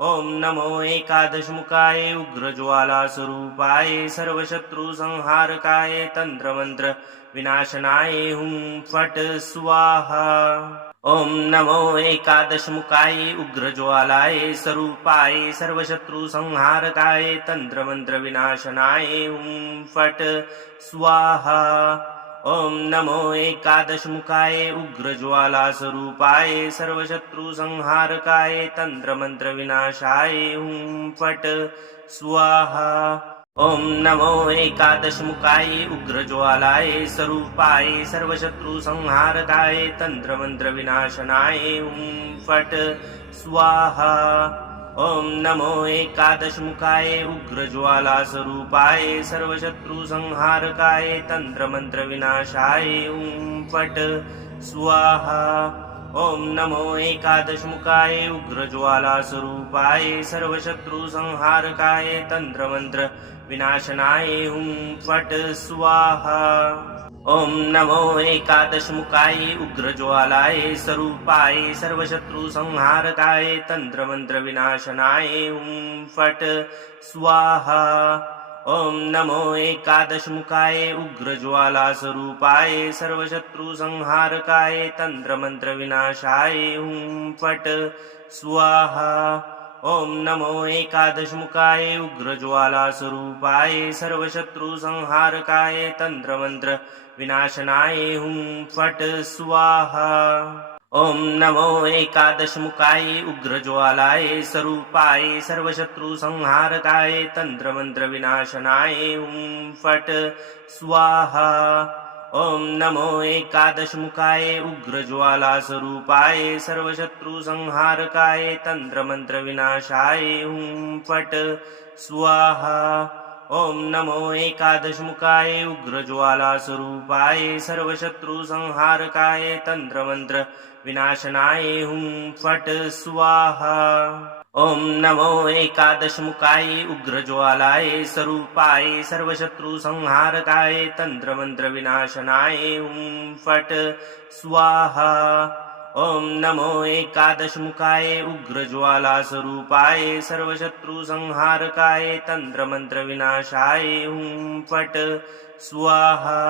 ओम नमो एकादशमुखाय उग्रज्वालास्वरूपाय सर्वशत्रुसंहारकाय तंत्रमंत्रविनाशनाय हुं फट् स्वाहा। ओम नमो एकादशमुखाय उग्रज्वालाय स्वरूपाय सर्वशत्रुसंहारकाय तंत्रमंत्रविनाशनाय हुं फट् स्वाहा। ओम नमो एकादशमुखाय उग्रज्वालास्वरूपाय सर्वशत्रुसंहारकाय तंत्रमंत्रविनाशाय हुं फट् स्वाहा। ओम नमो एकादशमुखाय उग्रज्वालाय स्वरूपाय सर्वशत्रुसंहारकाय तंत्रमंत्रविनाशनाय हुं फट् स्वाहा। ओम नमो एकादशमुखाय उग्रज्वालास्वरूपाय सर्वशत्रुसंहारकाय तंत्रमंत्रविनाशाय हुं फट् स्वाहा। ओम नमो एकादशमुखाय उग्रज्वालास्वरूपाय सर्वशत्रुसंहारकाय तंत्रमंत्रविनाशनाय विनाशनाय हुं फट् स्वाहा। ओम नमो एकादशमुखाय उग्रज्वालाय स्वरूपाय सर्वशत्रु संहारकाय तंत्र मंत्र विनाशनाय हुं फट् स्वाहा। ओम नमो एकादशमुखाय उग्रज्वाला स्वरूपाय सर्वशत्रु संहारकाय तंत्र मंत्र विनाशाय हुं फट् स्वाहा। ओम नमो एकादशमुखाय उग्रज्वाला स्वरूपाय सर्वशत्रु संहारकाय तंत्र मंत्र विनाशनाय हुं फट् स्वाहा। ओम नमो एकादशमुखाय उग्रज्वालाय स्वरूपाय सर्वशत्रु संहारकाय तंत्र मंत्र विनाशनाय हुं फट् स्वाहा। ओम नमो एकादशमुखाय उग्रज्वाला स्वरूपाय सर्वशत्रु संहारकाय तंत्र मंत्र विनाशाय हुं फट् स्वाहा। ओम नमो एकादशमुखाय उग्रज्वाला स्वरूपाय सर्वशत्रु संहारकाय तंत्र मंत्र विनाशनाय हुं फट् स्वाहा। ओम नमो एकादशमुखाय उग्रज्वालाय स्वरूपाय सर्वशत्रु संहारकाय तंत्र मंत्र विनाशनाय हुं फट् स्वाहा। ओम नमो एकादशमुखाय उग्रज्वाला स्वरूपाय सर्वशत्रु संहारकाय तंत्र मंत्र विनाशाय हुं फट् स्वाहा।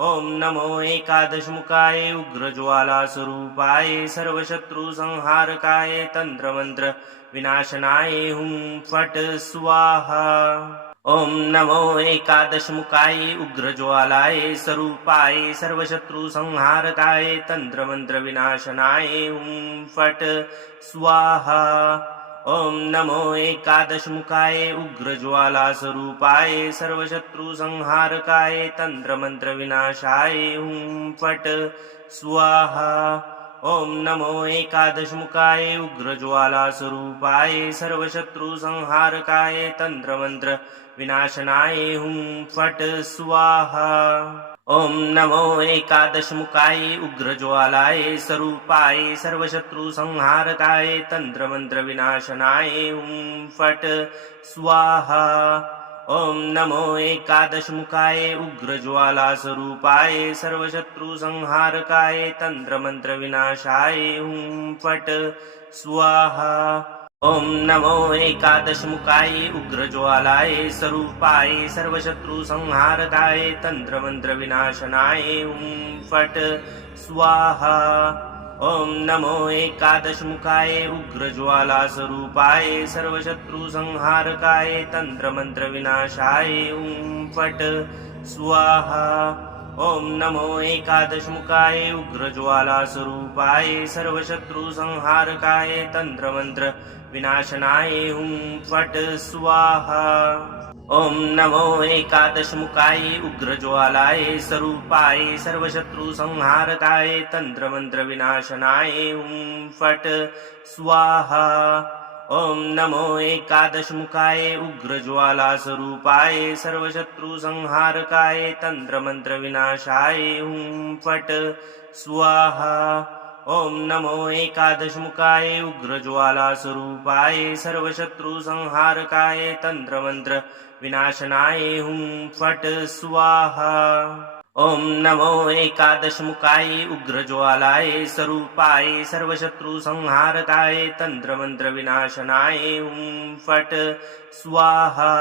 ओम नमो एकादशमुखाय उग्रज्वाला स्वरूपाय सर्वशत्रु संहारकाय तंत्र मंत्र विनाशनाय हुं फट् स्वाहा। ओम नमो एकादशमुखाय उग्रज्वालाय स्वरूपाय सर्वशत्रु संहारकाय तंत्र मंत्र विनाशनाय हुं फट् स्वाहा। ओम नमो एकादशमुखाय उग्रज्वाला स्वरूपाय सर्वशत्रु संहारकाय तंत्र मंत्र विनाशाय हुं फट् स्वाहा। ओम नमो एकादशमुखाय उग्रज्वाला स्वरूपाय सर्वशत्रु संहारकाय तंत्र मंत्र विनाशनाय हुं फट् स्वाहा। ओम नमो एकादशमुखाय उग्रज्वालाय स्वरूपाय सर्वशत्रु संहारकाय तंत्र मंत्र विनाशनाय हुं फट् स्वाहा। ओम नमो एकादशमुखाय उग्रज्वाला स्वरूपाय सर्वशत्रु संहारकाय तंत्र मंत्र विनाशाय हुं फट् स्वाहा। ओम नमो एकादशमुखाय उग्रज्वालाय स्वरूपाय सर्वशत्रु संहारकाय तंत्र मंत्र विनाशनाय हुं फट् स्वाहा। ओम नमो एकादशमुखाय उग्रज्वाला स्वरूपाय सर्वशत्रु संहारकाय तंत्र मंत्र विनाशाय हुं फट् स्वाहा। ओम नमो एकादशमुखाय उग्रज्वाला स्वरूपाय सर्वशत्रु संहारकाय तंत्र मंत्र विनाशनाय हुं फट् स्वाहा। ओम नमो एकादशमुखाय उग्रज्वालाय स्वरूपाय सर्वशत्रु संहारकाय तंत्र मंत्र विनाशनाय हुं फट् स्वाहा। ओम नमो एकादशमुखाय उग्रज्वाला स्वरूपाय सर्वशत्रु संहारकाय तंत्र मंत्र विनाशाय हुं फट् स्वाहा। ओम नमो एकादशमुखाय उग्रज्वाला स्वरूपाय सर्वशत्रु संहारकाय तंत्र मंत्र विनाशनाय हुं फट् स्वाहा। ओम नमो एकादशमुखाय उग्रज्वालाय स्वरूपाय सर्वशत्रु संहारकाय तंत्र मंत्र विनाशनाय हुं फट् स्वाहा।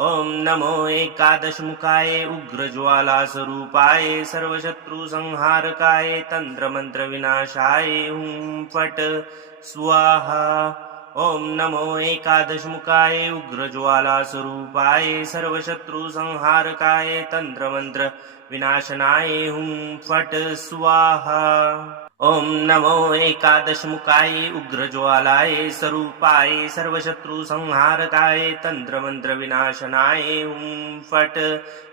ओम नमो एकादशमुखाय उग्रज्वाला स्वरूपाय सर्वशत्रु संहारकाय तंत्र मंत्र विनाशाय हुं फट् स्वाहा। ओम नमो एकादशमुखाय उग्रज्वाला स्वरूपाय सर्वशत्रु संहारकाय तंत्र मंत्र विनाशनाय हुं फट् स्वाहा। ओम नमो एकादशमुखाय उग्रज्वालाय स्वरूपाय सर्वशत्रु संहारकाय तंत्र मंत्र विनाशनाय हुं फट्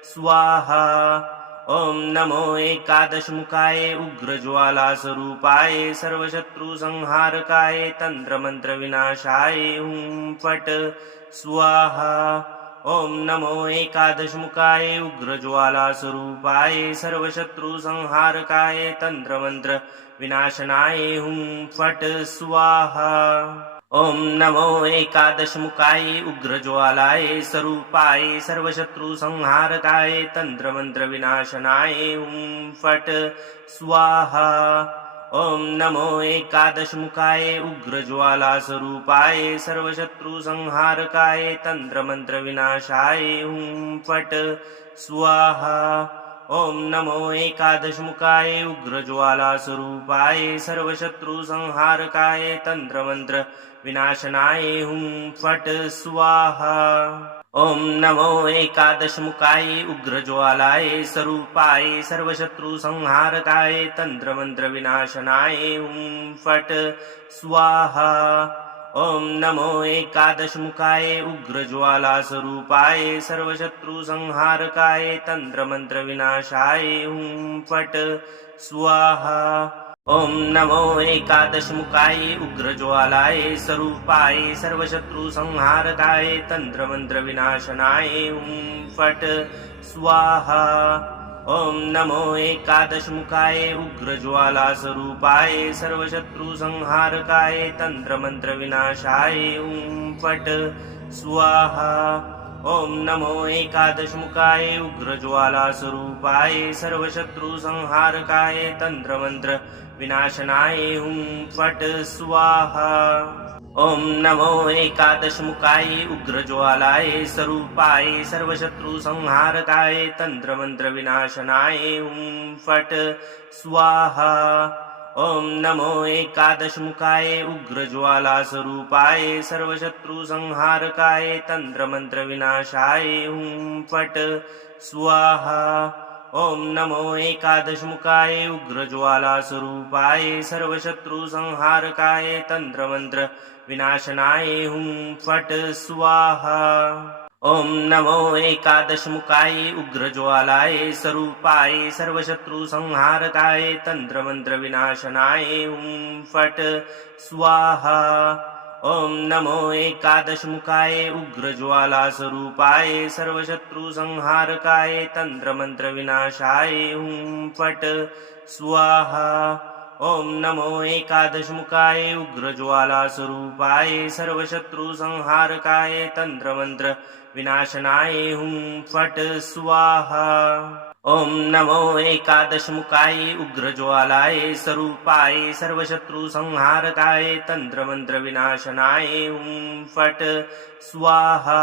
स्वाहा। ओम नमो एकादशमुखाय उग्रज्वाला स्वरूपाय सर्वशत्रु संहारकाय तंत्र मंत्र विनाशाय हुं फट् स्वाहा। ओम नमो एकादशमुखाय उग्रज्वाला स्वरूपाय सर्वशत्रु संहारकाय तंत्र मंत्र विनाशनाय हुं फट् स्वाहा। ओम नमो एकादशमुखाय उग्रज्वालाय स्वरूपाय सर्वशत्रुसंहारकाय तंत्रमंत्रविनाशनाय हुं फट् स्वाहा। ओम नमो एकादशमुखाय उग्रज्वालास्वरूपाय सर्वशत्रुसंहारकाय तंत्रमंत्रविनाशाय हुं फट् स्वाहा। ओम नमो एकादशमुखाय उग्रज्वालास्वरूपाय सर्वशत्रुसंहारकाय तंत्रमंत्र विनाशनाय हुं फट् स्वाहा। ओम नमो एकादशमुखाय उग्रज्वालाय स्वरूपाय सर्वशत्रुसंहारकाय तंत्रमंत्रविनाशनाय हुं फट् स्वाहा। ओम नमो एकादशमुखाय उग्रज्वालास्वरूपाय सर्वशत्रुसंहारकाय तंत्रमंत्रविनाशाय हुं फट् स्वाहा। ओम नमो एकादशमुखाय उग्रज्वालाय स्वरूपाय सर्वशत्रुसंहारकाय तंत्रमंत्रविनाशनाय हुं फट् स्वाहा। ओम नमो एकादशमुखाय उग्रज्वालास्वरूपाय सर्वशत्रुसंहारकाय तंत्रमंत्रविनाशाय हुं फट् स्वाहा। ओम नमो एकादशमुखाय उग्रज्वालास्वरूपाय सर्वशत्रुसंहारकाय तंत्रमंत्र विनाशनाय हुं फट् स्वाहा। ओम नमो एकादशमुखाय उग्रज्वालाय स्वरूपाय सर्वशत्रुसंहारकाय तंत्रमंत्रविनाशनाय हुं फट् स्वाहा। ओम नमो एकादशमुखाय उग्रज्वालास्वरूपाय सर्वशत्रुसंहारकाय तंत्रमंत्रविनाशाय हुं फट् स्वाहा। ओम नमो एकादशमुखाय उग्रज्वालास्वरूपाय सर्वशत्रुसंहारकाय तंत्रमंत्र विनाशनाय हुं फट् स्वाहा। ओम नमो एकादशमुखाय उग्रज्वालाय स्वरूपाय सर्वशत्रुसंहारकाय तंत्रमंत्रविनाशनाय हुं फट् स्वाहा। ओम नमो एकादशमुखाय उग्रज्वालास्वरूपाय सर्वशत्रुसंहारकाय तंत्रमंत्रविनाशाय हुं फट् स्वाहा। ओम नमो एकादशमुखाय उग्रज्वालास्वरूपाय सर्वशत्रुसंहारकाय तंत्रमंत्र विनाशनाय हुं फट् स्वाहा। ओम नमो एकादशमुखाय उग्रज्वालाय स्वरूपाय सर्वशत्रुसंहारकाय तंत्रमंत्रविनाशनाय हुं फट् स्वाहा।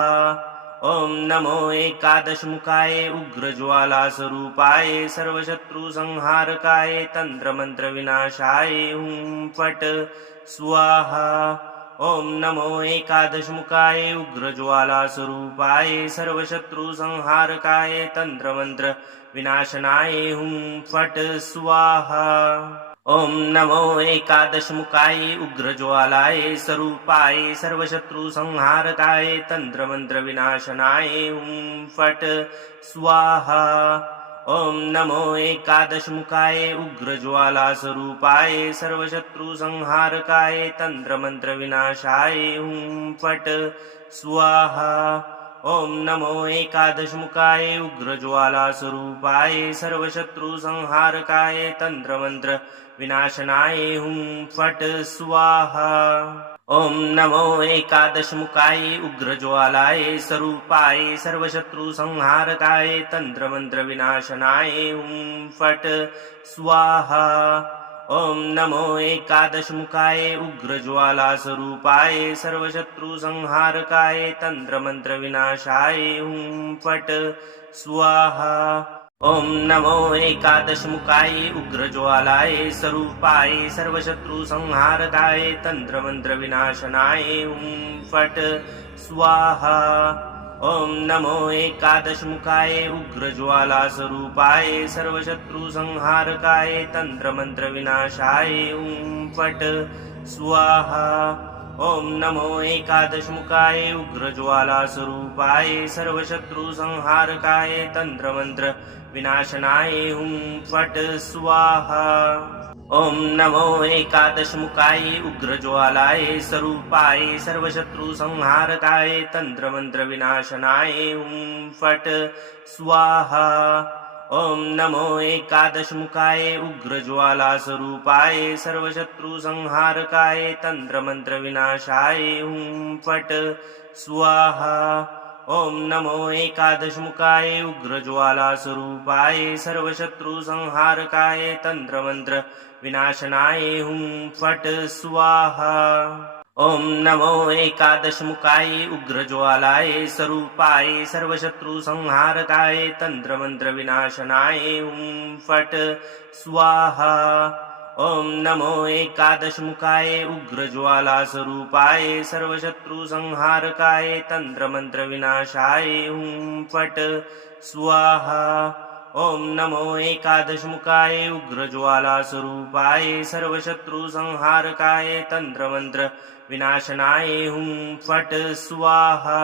ओम नमो एकादशमुखाय उग्रज्वालास्वरूपाय सर्वशत्रुसंहारकाय तंत्रमंत्रविनाशाय हुं फट् स्वाहा। ओम नमो एकादशमुखाय उग्रज्वालास्वरूपाय सर्वशत्रुसंहारकाय तंत्रमंत्र विनाशनाय हुं फट् स्वाहा। ओम नमो एकादशमुखाय उग्रज्वालाय स्वरूपाय सर्वशत्रुसंहारकाय तंत्रमंत्रविनाशनाय हुं फट् स्वाहा। ओम नमो एकादशमुखाय उग्रज्वालास्वरूपाय सर्वशत्रुसंहारकाय तंत्रमंत्रविनाशाय हुं फट् स्वाहा। ओम नमो एकादशमुखाय उग्रज्वालास्वरूपाय सर्वशत्रुसंहारकाय तंत्रमंत्र विनाशनाय हुं फट् स्वाहा। ओम नमो एकादशमुखाय उग्रज्वालाय स्वरूपाय सर्वशत्रुसंहारकाय तंत्रमंत्रविनाशनाय हुं फट् स्वाहा। ओम नमो एकादशमुखाय उग्रज्वालास्वरूपाय सर्वशत्रुसंहारकाय तंत्रमंत्रविनाशाय हुं फट् स्वाहा। ओम नमो एकादशमुखाय उग्रज्वालाय स्वरूपाय सर्वशत्रुसंहारकाय तंत्रमंत्रविनाशनाय हुं फट् स्वाहा। ओम नमो एकादशमुखाय उग्रज्वालास्वरूपाय सर्वशत्रुसंहारकाय तंत्रमंत्रविनाशाय हुं फट् स्वाहा। ओम नमो एकादशमुखाय उग्रज्वालास्वरूपाय सर्वशत्रुसंहारकाय तंत्रमंत्र विनाशनाय हुं फट् स्वाहा। ओम नमो एकादशमुखाय उग्रज्वालाय स्वरूपाय सर्वशत्रुसंहारकाय तंत्रमंत्रविनाशनाय हुं फट् स्वाहा। ओम नमो एकादशमुखाय उग्रज्वालास्वरूपाय सर्वशत्रुसंहारकाय तंत्रमंत्रविनाशाय हुं फट् स्वाहा। ओम नमो एकादशमुखाय उग्रज्वालास्वरूपाय सर्वशत्रुसंहारकाय तंत्रमंत्रविनाशनाय हुं फट् स्वाहा। ओम नमो एकादशमुखाय उग्रज्वालाय स्वरूपाय सर्वशत्रुसंहारकाय तंत्रमंत्रविनाशनाय हुं फट् स्वाहा। ओम नमो एकादशमुखाय उग्रज्वालास्वरूपाय सर्वशत्रुसंहारकाय तंत्रमंत्रविनाशाय हुं फट् स्वाहा। ओम नमो एकादशमुखाय उग्रज्वालास्वरूपाय सर्वशत्रुसंहारकाय तंत्रमंत्रविनाशनाय हुं फट् स्वाहा।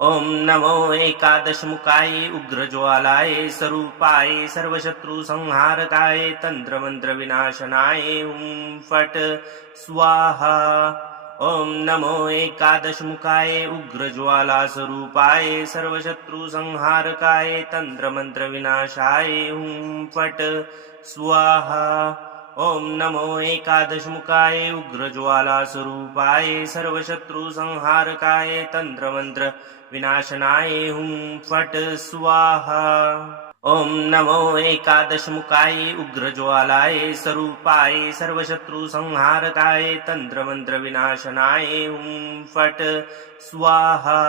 ओम नमो एकादशमुखाय उग्रज्वालाय स्वरूपाय सर्वशत्रुसंहारकाय तंत्रमंत्रविनाशनाय हुं फट् स्वाहा। ओम नमो एकादशमुखाय उग्रज्वालास्वरूपाय सर्वशत्रुसंहारकाय तंत्रमंत्रविनाशाय हुं फट् स्वाहा। ओम नमो एकादशमुखाय उग्रज्वालास्वरूपाय सर्वशत्रुसंहारकाय तंत्रमंत्रविनाशनाय हुं फट् स्वाहा। ओम नमो एकादशमुखाय उग्रज्वालाय स्वरूपाय सर्वशत्रुसंहारकाय तंत्रमंत्रविनाशनाय हुं फट् स्वाहा।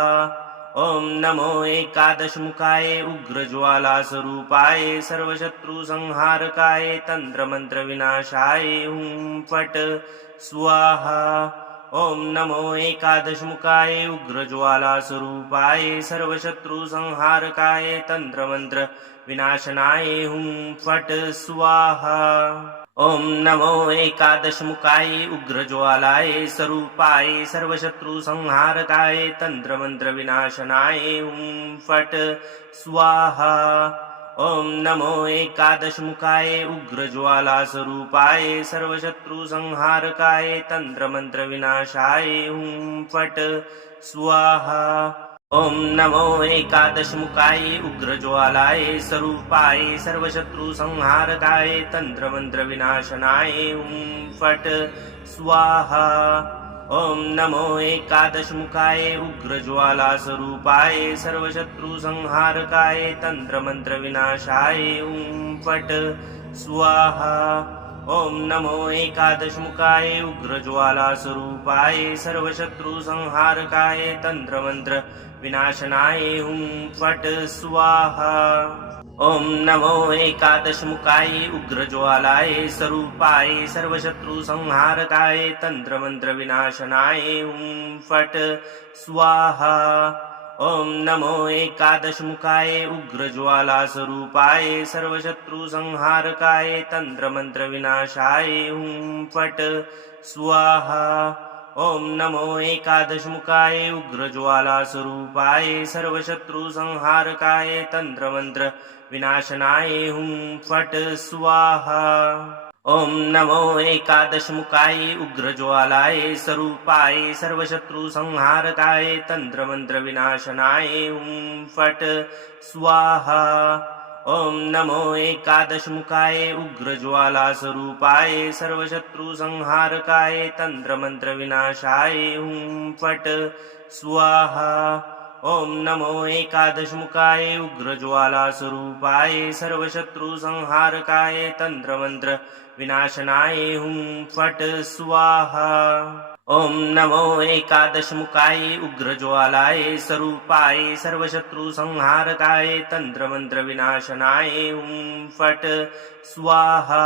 ओम नमो एकादशमुखाय उग्रज्वालास्वरूपाय सर्वशत्रुसंहारकाय तंत्रमंत्रविनाशाय हुं फट् स्वाहा। ओम नमो एकादशमुखाय उग्रज्वालास्वरूपाय सर्वशत्रुसंहारकाय तंत्रमंत्रविनाशनाय हुं फट् स्वाहा। ओम नमो एकादशमुखाय उग्रज्वालाय स्वरूपाय सर्वशत्रुसंहारकाय तंत्रमंत्रविनाशनाय हुं फट् स्वाहा। ओम नमो एकादशमुखाय उग्रज्वालास्वरूपाय सर्वशत्रुसंहारकाय तंत्रमंत्रविनाशाय हुं फट् स्वाहा। ओम नमो एकादशमुखाय उग्रज्वालाय स्वरूपाय सर्वशत्रुसंहारकाय तंत्रमंत्रविनाशनाय हुं फट् स्वाहा। ओम नमो एकादशमुखाय उग्रज्वालास्वरूपाय सर्वशत्रुसंहारकाय तंत्रमंत्रविनाशाय हुं फट् स्वाहा। ओम नमो एकादशमुखाय उग्रज्वालास्वरूपाय सर्वशत्रुसंहारकाय तंत्रमंत्रविनाशनाय हुं फट् स्वाहा। ओम नमो एकादशमुखाय उग्रज्वालाय स्वरूपाय सर्वशत्रुसंहारकाय तंत्रमंत्रविनाशनाय हुं फट् स्वाहा। ओम नमो एकादशमुखाय उग्रज्वालास्वरूपाय सर्वशत्रुसंहारकाय तंत्रमंत्रविनाशाय हुं फट् स्वाहा। ओम नमो एकादशमुखाय उग्रज्वालास्वरूपाय सर्वशत्रुसंहारकाय तंत्रमंत्रविनाशनाय हुं फट् स्वाहा। ओम नमो एकादशमुखाय उग्रज्वालाय स्वरूपाय सर्वशत्रुसंहारकाय तंत्रमंत्रविनाशनाय हुं फट् स्वाहा। ओम नमो एकादशमुखाय उग्रज्वालास्वरूपाय सर्वशत्रुसंहारकाय तंत्रमंत्रविनाशाय हुं फट् स्वाहा। ओम नमो एकादशमुखाय उग्रज्वालास्वरूपाय सर्वशत्रुसंहारकाय तंत्रमंत्रविनाशनाय हुं फट् स्वाहा। ओम नमो एकादशमुखाय उग्रज्वालाय स्वरूपाय सर्वशत्रुसंहारकाय तंत्रमंत्रविनाशनाय हुं फट् स्वाहा।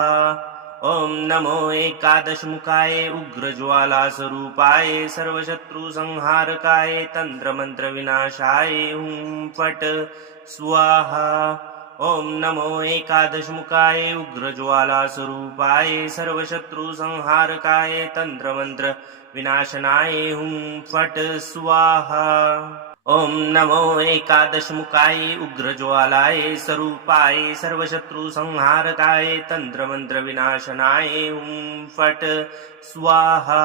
ओम नमो एकादशमुखाय उग्रज्वालास्वरूपाय सर्वशत्रुसंहारकाय तंत्रमंत्रविनाशाय हुं फट् स्वाहा। ओम नमो एकादशमुखाय उग्रज्वालास्वरूपाय सर्वशत्रुसंहारकाय तंत्रमंत्रविनाशनाय हुं फट् स्वाहा। ओम नमो एकादशमुखाय उग्रज्वालाय स्वरूपाय सर्वशत्रुसंहारकाय तंत्रमंत्रविनाशनाय हुं फट् स्वाहा।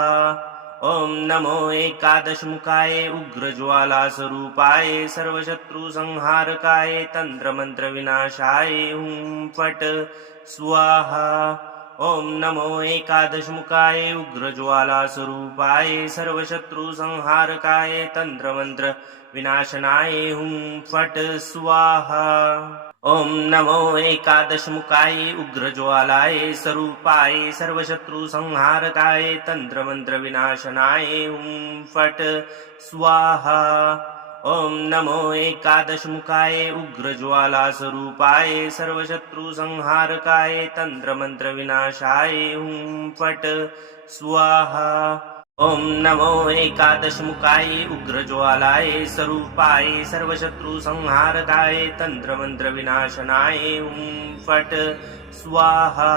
ओम नमो एकादशमुखाय उग्रज्वालास्वरूपाय सर्वशत्रुसंहारकाय तंत्रमंत्रविनाशाय हुं फट् स्वाहा। ओम नमो एकादशमुखाय उग्रज्वालास्वरूपाय सर्वशत्रुसंहारकाय तंत्रमंत्रविनाशनाय हुं फट् स्वाहा। ओम नमो एकादशमुखाय उग्रज्वालाय स्वरूपाय सर्वशत्रुसंहारकाय तंत्रमंत्रविनाशनाय हुं फट् स्वाहा। ओम नमो एकादशमुखाय उग्रज्वालास्वरूपाय सर्वशत्रुसंहारकाय तंत्रमंत्रविनाशाय हुं फट् स्वाहा। ओम नमो एकादशमुखाय उग्रज्वालाय स्वरूपाय सर्वशत्रुसंहारकाय तंत्रमंत्रविनाशनाय हुं फट् स्वाहा।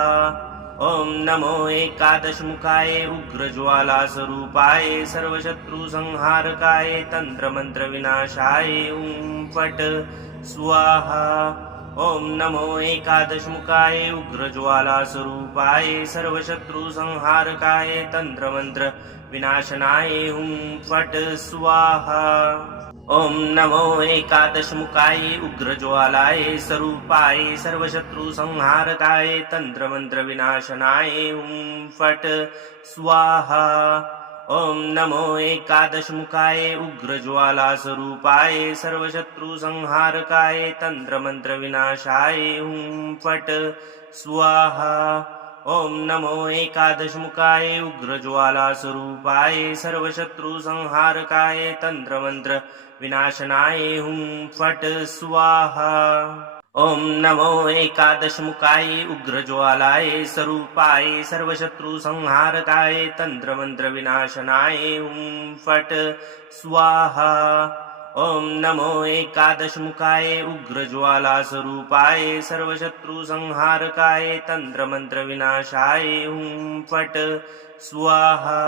ओम नमो एकादशमुखाय उग्रज्वालास्वरूपाय सर्वशत्रुसंहारकाय तंत्रमंत्रविनाशाय हुं फट् स्वाहा। ओम नमो एकादशमुखाय उग्रज्वालास्वरूपाय सर्वशत्रुसंहारकाय तंत्रमंत्रविनाशनाय हुं फट् स्वाहा। ओम नमो एकादशमुखाय उग्रज्वालाय स्वरूपाय सर्वशत्रुसंहारकाय तंत्रमंत्रविनाशनाय हुं फट् स्वाहा। ओम नमो एकादशमुखाय उग्रज्वालास्वरूपाय सर्वशत्रुसंहारकाय तंत्रमंत्रविनाशाय हुं फट् स्वाहा। ओम नमो एकादशमुखाय उग्रज्वालास्वरूपाय सर्वशत्रुसंहारकाय तंत्रमंत्रविनाशनाय हुं फट् स्वाहा। ओम नमो एकादशमुखाय उग्रज्वालाय स्वरूपाय सर्वशत्रुसंहारकाय तंत्रमंत्रविनाशनाय हुं फट् स्वाहा। ओम नमो एकादशमुखाय उग्रज्वालास्वरूपाय सर्वशत्रुसंहारकाय तंत्रमंत्रविनाशाय हुं फट् स्वाहा।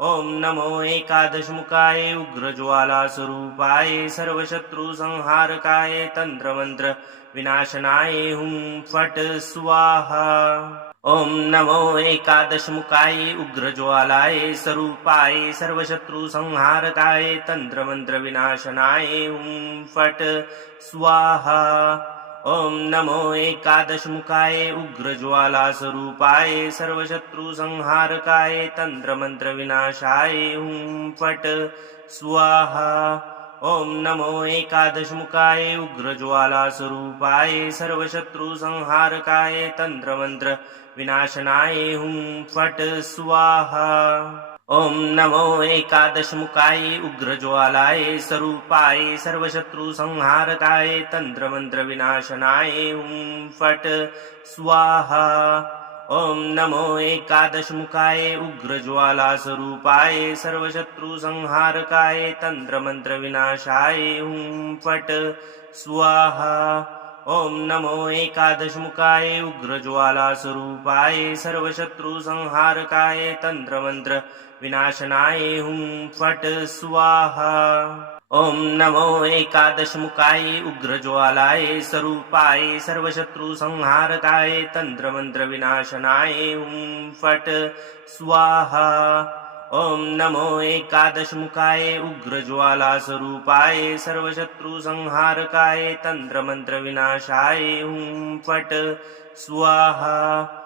ओम नमो एकादशमुखाय उग्रज्वालास्वरूपाय सर्वशत्रुसंहारकाय तंत्रमंत्रविनाशनाय हुं फट् स्वाहा। ओम नमो एकादशमुखाय उग्रज्वालाय स्वरूपाय सर्वशत्रुसंहारकाय तंत्रमंत्रविनाशनाय हुं फट् स्वाहा। ओम नमो एकादशमुखाय उग्रज्वालास्वरूपाय सर्वशत्रुसंहारकाय तंत्रमंत्रविनाशाय हुं फट् स्वाहा। ओम नमो एकादशमुखाय उग्रज्वालास्वरूपाय सर्वशत्रुसंहारकाय तंत्रमंत्रविनाशनाय हुं फट् स्वाहा। ओम नमो एकादशमुखाय उग्रज्वालाय स्वरूपाय सर्वशत्रुसंहारकाय तंत्रमंत्रविनाशनाय हुं फट् स्वाहा। ओम नमो एकादशमुखाय उग्रज्वालास्वरूपाय सर्वशत्रुसंहारकाय तंत्रमंत्रविनाशाय हुं फट् स्वाहा। ओम नमो एकादशमुखाय उग्रज्वालास्वरूपाय सर्वशत्रुसंहारकाय तंत्रमंत्रविनाशनाय हुं फट् स्वाहा। ओम नमो एकादशमुखाय उग्रज्वालाय स्वरूपाय सर्वशत्रुसंहारकाय तंत्रमंत्रविनाशनाय हुं फट् स्वाहा। ओम नमो एकादशमुखाय उग्रज्वालास्वरूपाय सर्वशत्रुसंहारकाय तंत्रमंत्रविनाशाय हुं फट् स्वाहा।